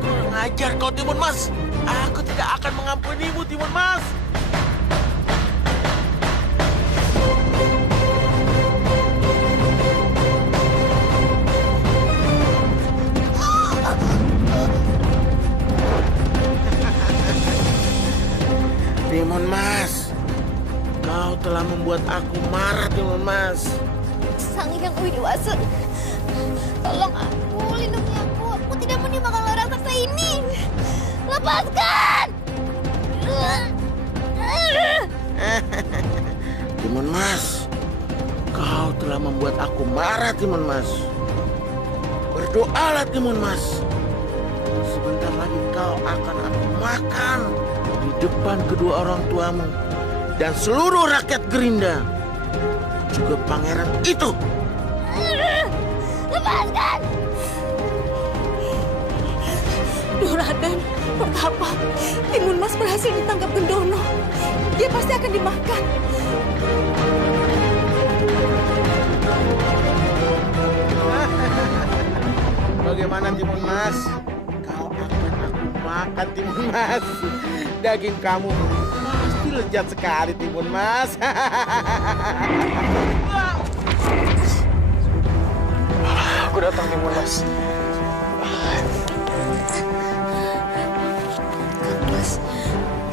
Kurang ajar kau, Timun Mas. Aku tidak akan mengampunimu, Timun Mas. Timun Mas, kau telah membuat membuat aku marah, Timun Mas. Sang Hyang Widiwasa, tolong aku, lindungi aku. Aku tidak mau dimakan oleh raksasa ini. Lepaskan! Timun Mas, kau telah membuat aku marah, Timun Mas. Berdoalah, Timun Mas. Sebentar lagi kau akan aku makan di depan kedua orang tuamu dan seluruh rakyat Gerinda, juga pangeran itu. Lepaskan! Duh, Raden, betapa Timun Mas berhasil ditangkap Gendono. Dia pasti akan dimakan. Bagaimana, Timun Mas? Kau akan aku makan, Timun Mas. Daging kamu pasti lezat sekali, Timun Mas. Aku datang, Timun Mas.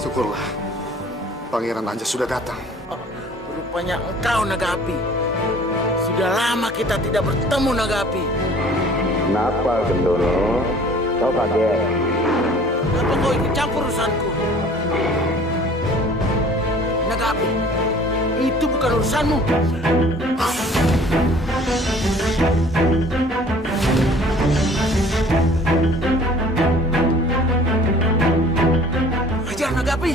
Syukurlah, Pangeran Anjas sudah datang. Rupanya engkau, Naga Api. Sudah lama kita tidak bertemu, Naga Api. Kenapa, Gendono? Kau kaget? Kenapa kau ikut campur urusanku? Naga Api, itu bukan urusanmu. Hajar, Naga Api.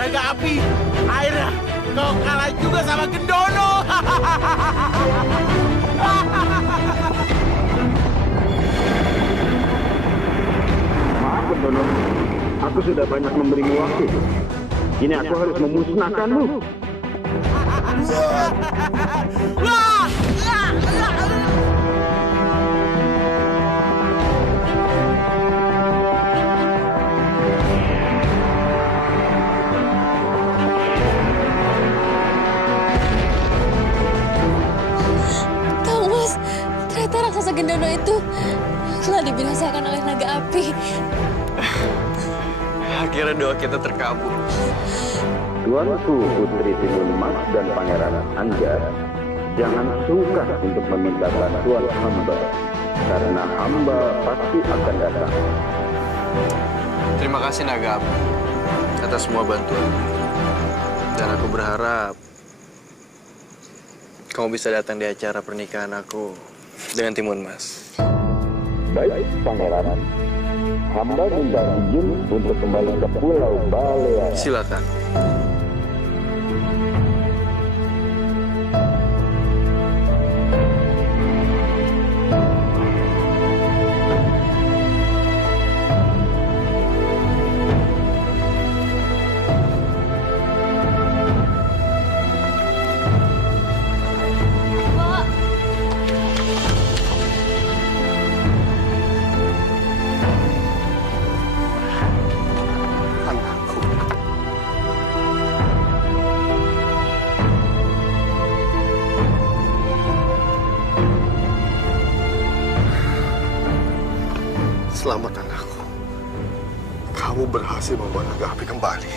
Naga Api, akhirnya kau kalah juga sama Gendono. Maaf, Gendono. Aku sudah banyak memberimu waktu. Kini aku harus memusnahkanmu. Kang Mas, ternyata raksasa Gendono itu telah dibinasakan oleh naga api. Akhirnya doa kita terkabul. Tuanku Putri Timun Mas dan Pangeran Anjas, jangan sungkan untuk meminta bantuan hamba, karena hamba pasti akan datang. Terima kasih Naga Api atas semua bantuan. Dan aku berharap kamu bisa datang di acara pernikahan aku dengan Timun Mas. Baik, Pangeran. Hamba minta izin untuk kembali ke Pulau Baleara. Silakan. Selamat anakku. Kamu berhasil membawa Naga Api kembali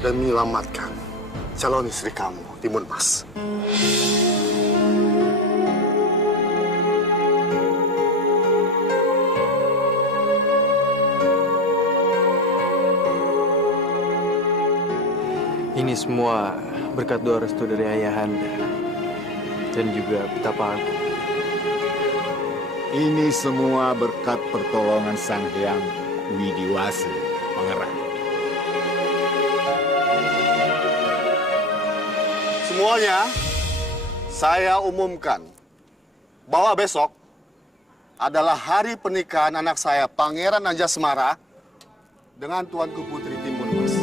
dan menyelamatkan calon istri kamu, Timun Mas. Ini semua berkat doa restu dari Ayahanda dan juga betapa aku. Ini semua berkat pertolongan Sang Hyang Widiwasa, Pangeran. Semuanya Saya umumkan bahwa besok adalah hari pernikahan anak saya, Pangeran Anjasmara, dengan Tuanku Putri Timun Mas,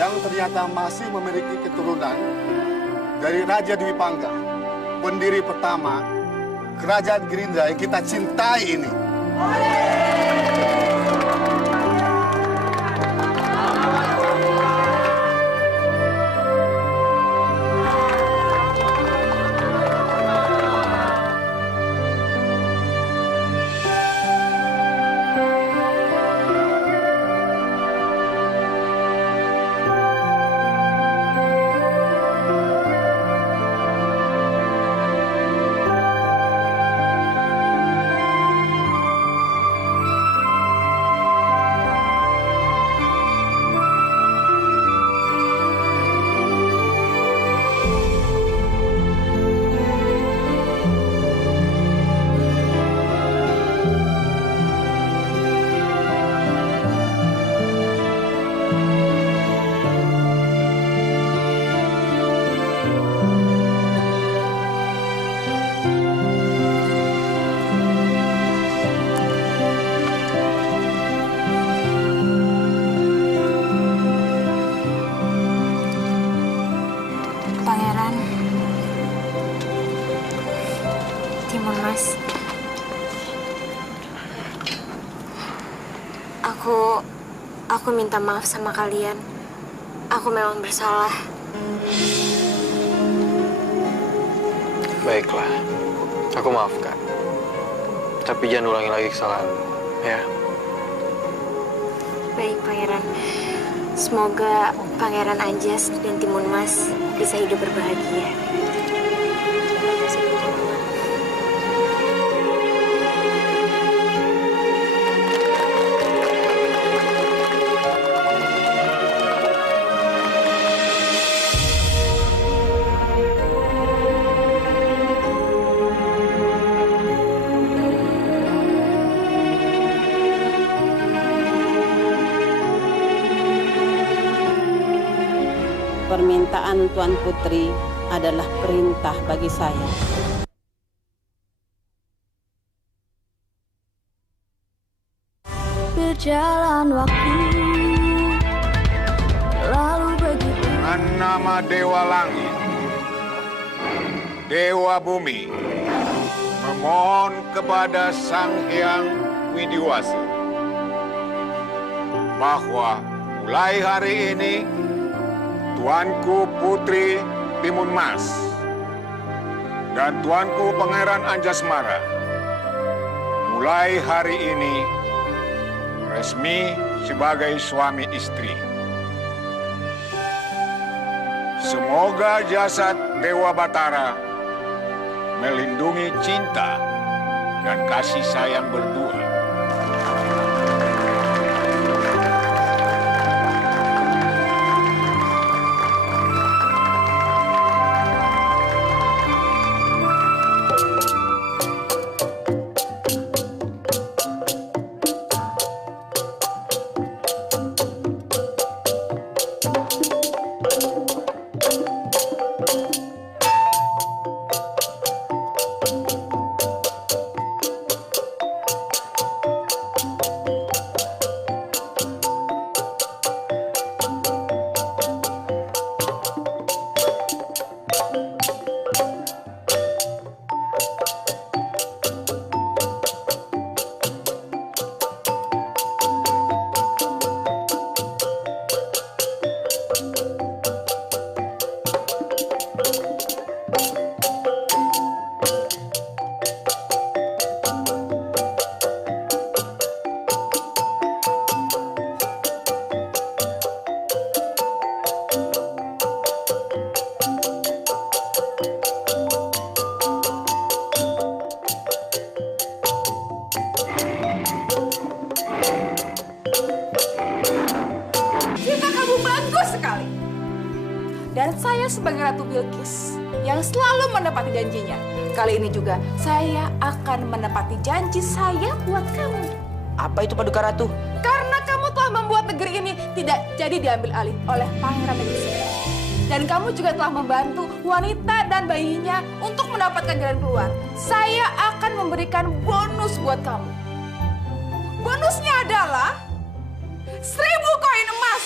yang ternyata masih memiliki keturunan dari Raja Dwi Pangga, pendiri pertama Kerajaan Gerindra yang kita cintai ini. Aku minta maaf sama kalian. Aku memang bersalah. Baiklah, aku maafkan. Tapi jangan ulangi lagi kesalahan, ya. Baik, Pangeran. Semoga Pangeran Anjas dan Timun Mas bisa hidup berbahagia. Permintaan Tuan Putri adalah perintah bagi saya. Berjalan waktu, lalu begitu. Dengan nama Dewa Langit, Dewa Bumi, memohon kepada Sang Hyang Widiwasa bahwa mulai hari ini Tuanku Putri Timun Mas dan Tuanku Pangeran Anjasmara mulai hari ini resmi sebagai suami istri. Semoga jasad Dewa Batara melindungi cinta dan kasih sayang berdua. Dan saya sebagai Ratu Bilqis yang selalu menepati janjinya. Kali ini juga saya akan menepati janji saya buat kamu. Apa itu Paduka Ratu? Karena kamu telah membuat negeri ini tidak jadi diambil alih oleh Pangeran Negeri Sendiri. Dan kamu juga telah membantu wanita dan bayinya untuk mendapatkan jalan keluar. Saya akan memberikan bonus buat kamu. Bonusnya adalah 1000 koin emas.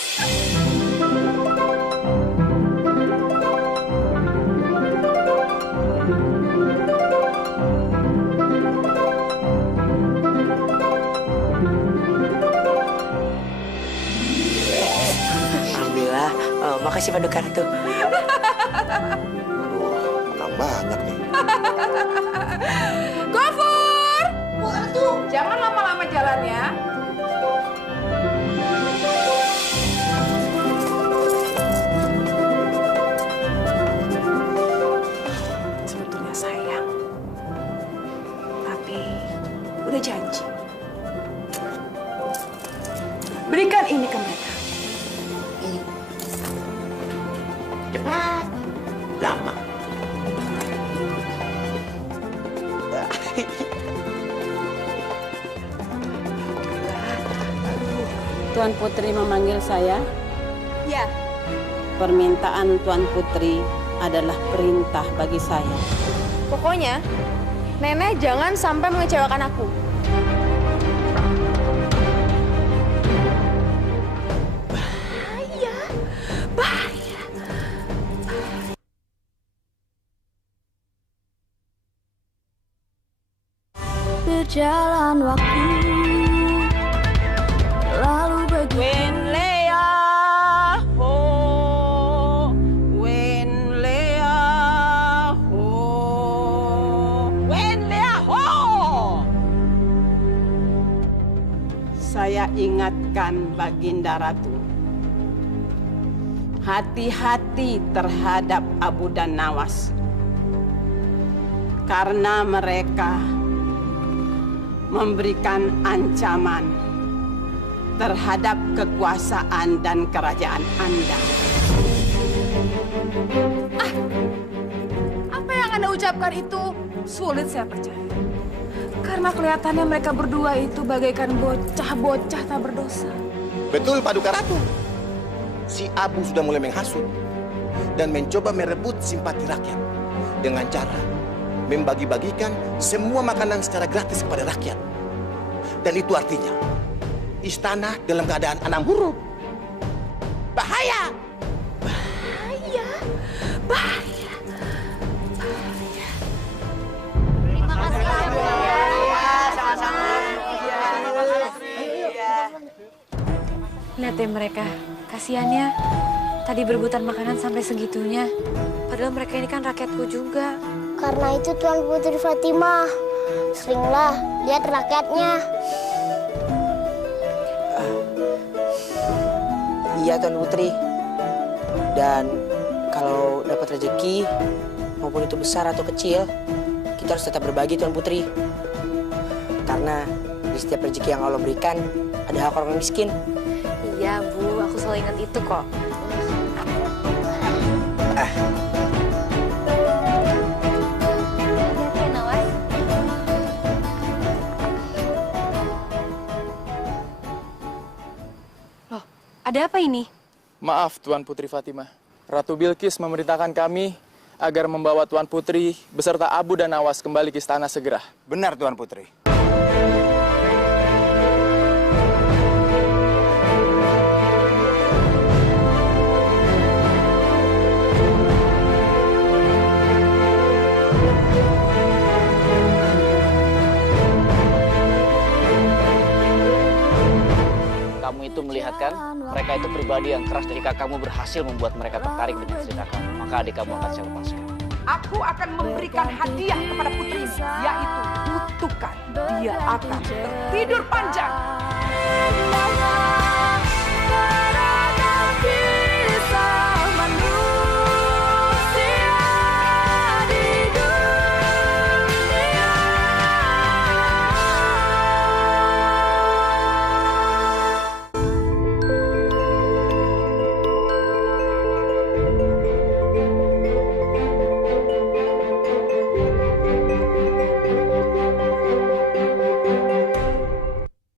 Alhamdulillah, makasih Pak Duka Ratu. Menang banyak nih. Gofur! Jangan lama-lama jalannya. Sebetulnya sayang, tapi udah janji. Berikan ini ke mereka. Cepat. Lama. Tuan Putri memanggil saya. Ya. Permintaan Tuan Putri adalah perintah bagi saya. Pokoknya, Nenek jangan sampai mengecewakan aku. Bahaya. Berjalan waktu lalu begitu. Wen Lea ho, Wen Lea ho, Wen Lea ho. Saya ingatkan Baginda Ratu, hati-hati terhadap Abu dan Nawas, karena mereka memberikan ancaman terhadap kekuasaan dan kerajaan Anda. Apa yang Anda ucapkan itu sulit saya percaya. Karena kelihatannya mereka berdua itu bagaikan bocah-bocah tak berdosa. Betul, Paduka Ratu. Si Abu sudah mulai menghasut dan mencoba merebut simpati rakyat dengan cara membagi-bagikan semua makanan secara gratis kepada rakyat. Dan itu artinya istana dalam keadaan anam huruf. Bahaya! Bahaya. Bahaya. Terima kasih. Sama-sama. Lihat deh mereka, kasihannya tadi berebutan makanan sampai segitunya. Padahal mereka ini kan rakyatku juga. Karena itu Tuan Putri Fatimah, seringlah lihat rakyatnya. Iya Tuan Putri. Dan kalau dapat rezeki, maupun itu besar atau kecil, kita harus tetap berbagi Tuan Putri. Karena di setiap rezeki yang Allah berikan, ada hak orang miskin. Iya Bu, aku selalu ingat itu kok. Loh, ada apa ini? Maaf Tuan Putri Fatimah. Ratu Bilqis memerintahkan kami agar membawa Tuan Putri beserta Abu dan Nawas kembali ke istana segera. Benar Tuan Putri. Kamu itu melihat kan, mereka itu pribadi yang keras. Jika kamu berhasil membuat mereka tertarik dengan cerita kamu, maka adik kamu akan saya lepaskan. Aku akan memberikan hadiah kepada putrimu, yaitu kutukan. Dia akan tertidur panjang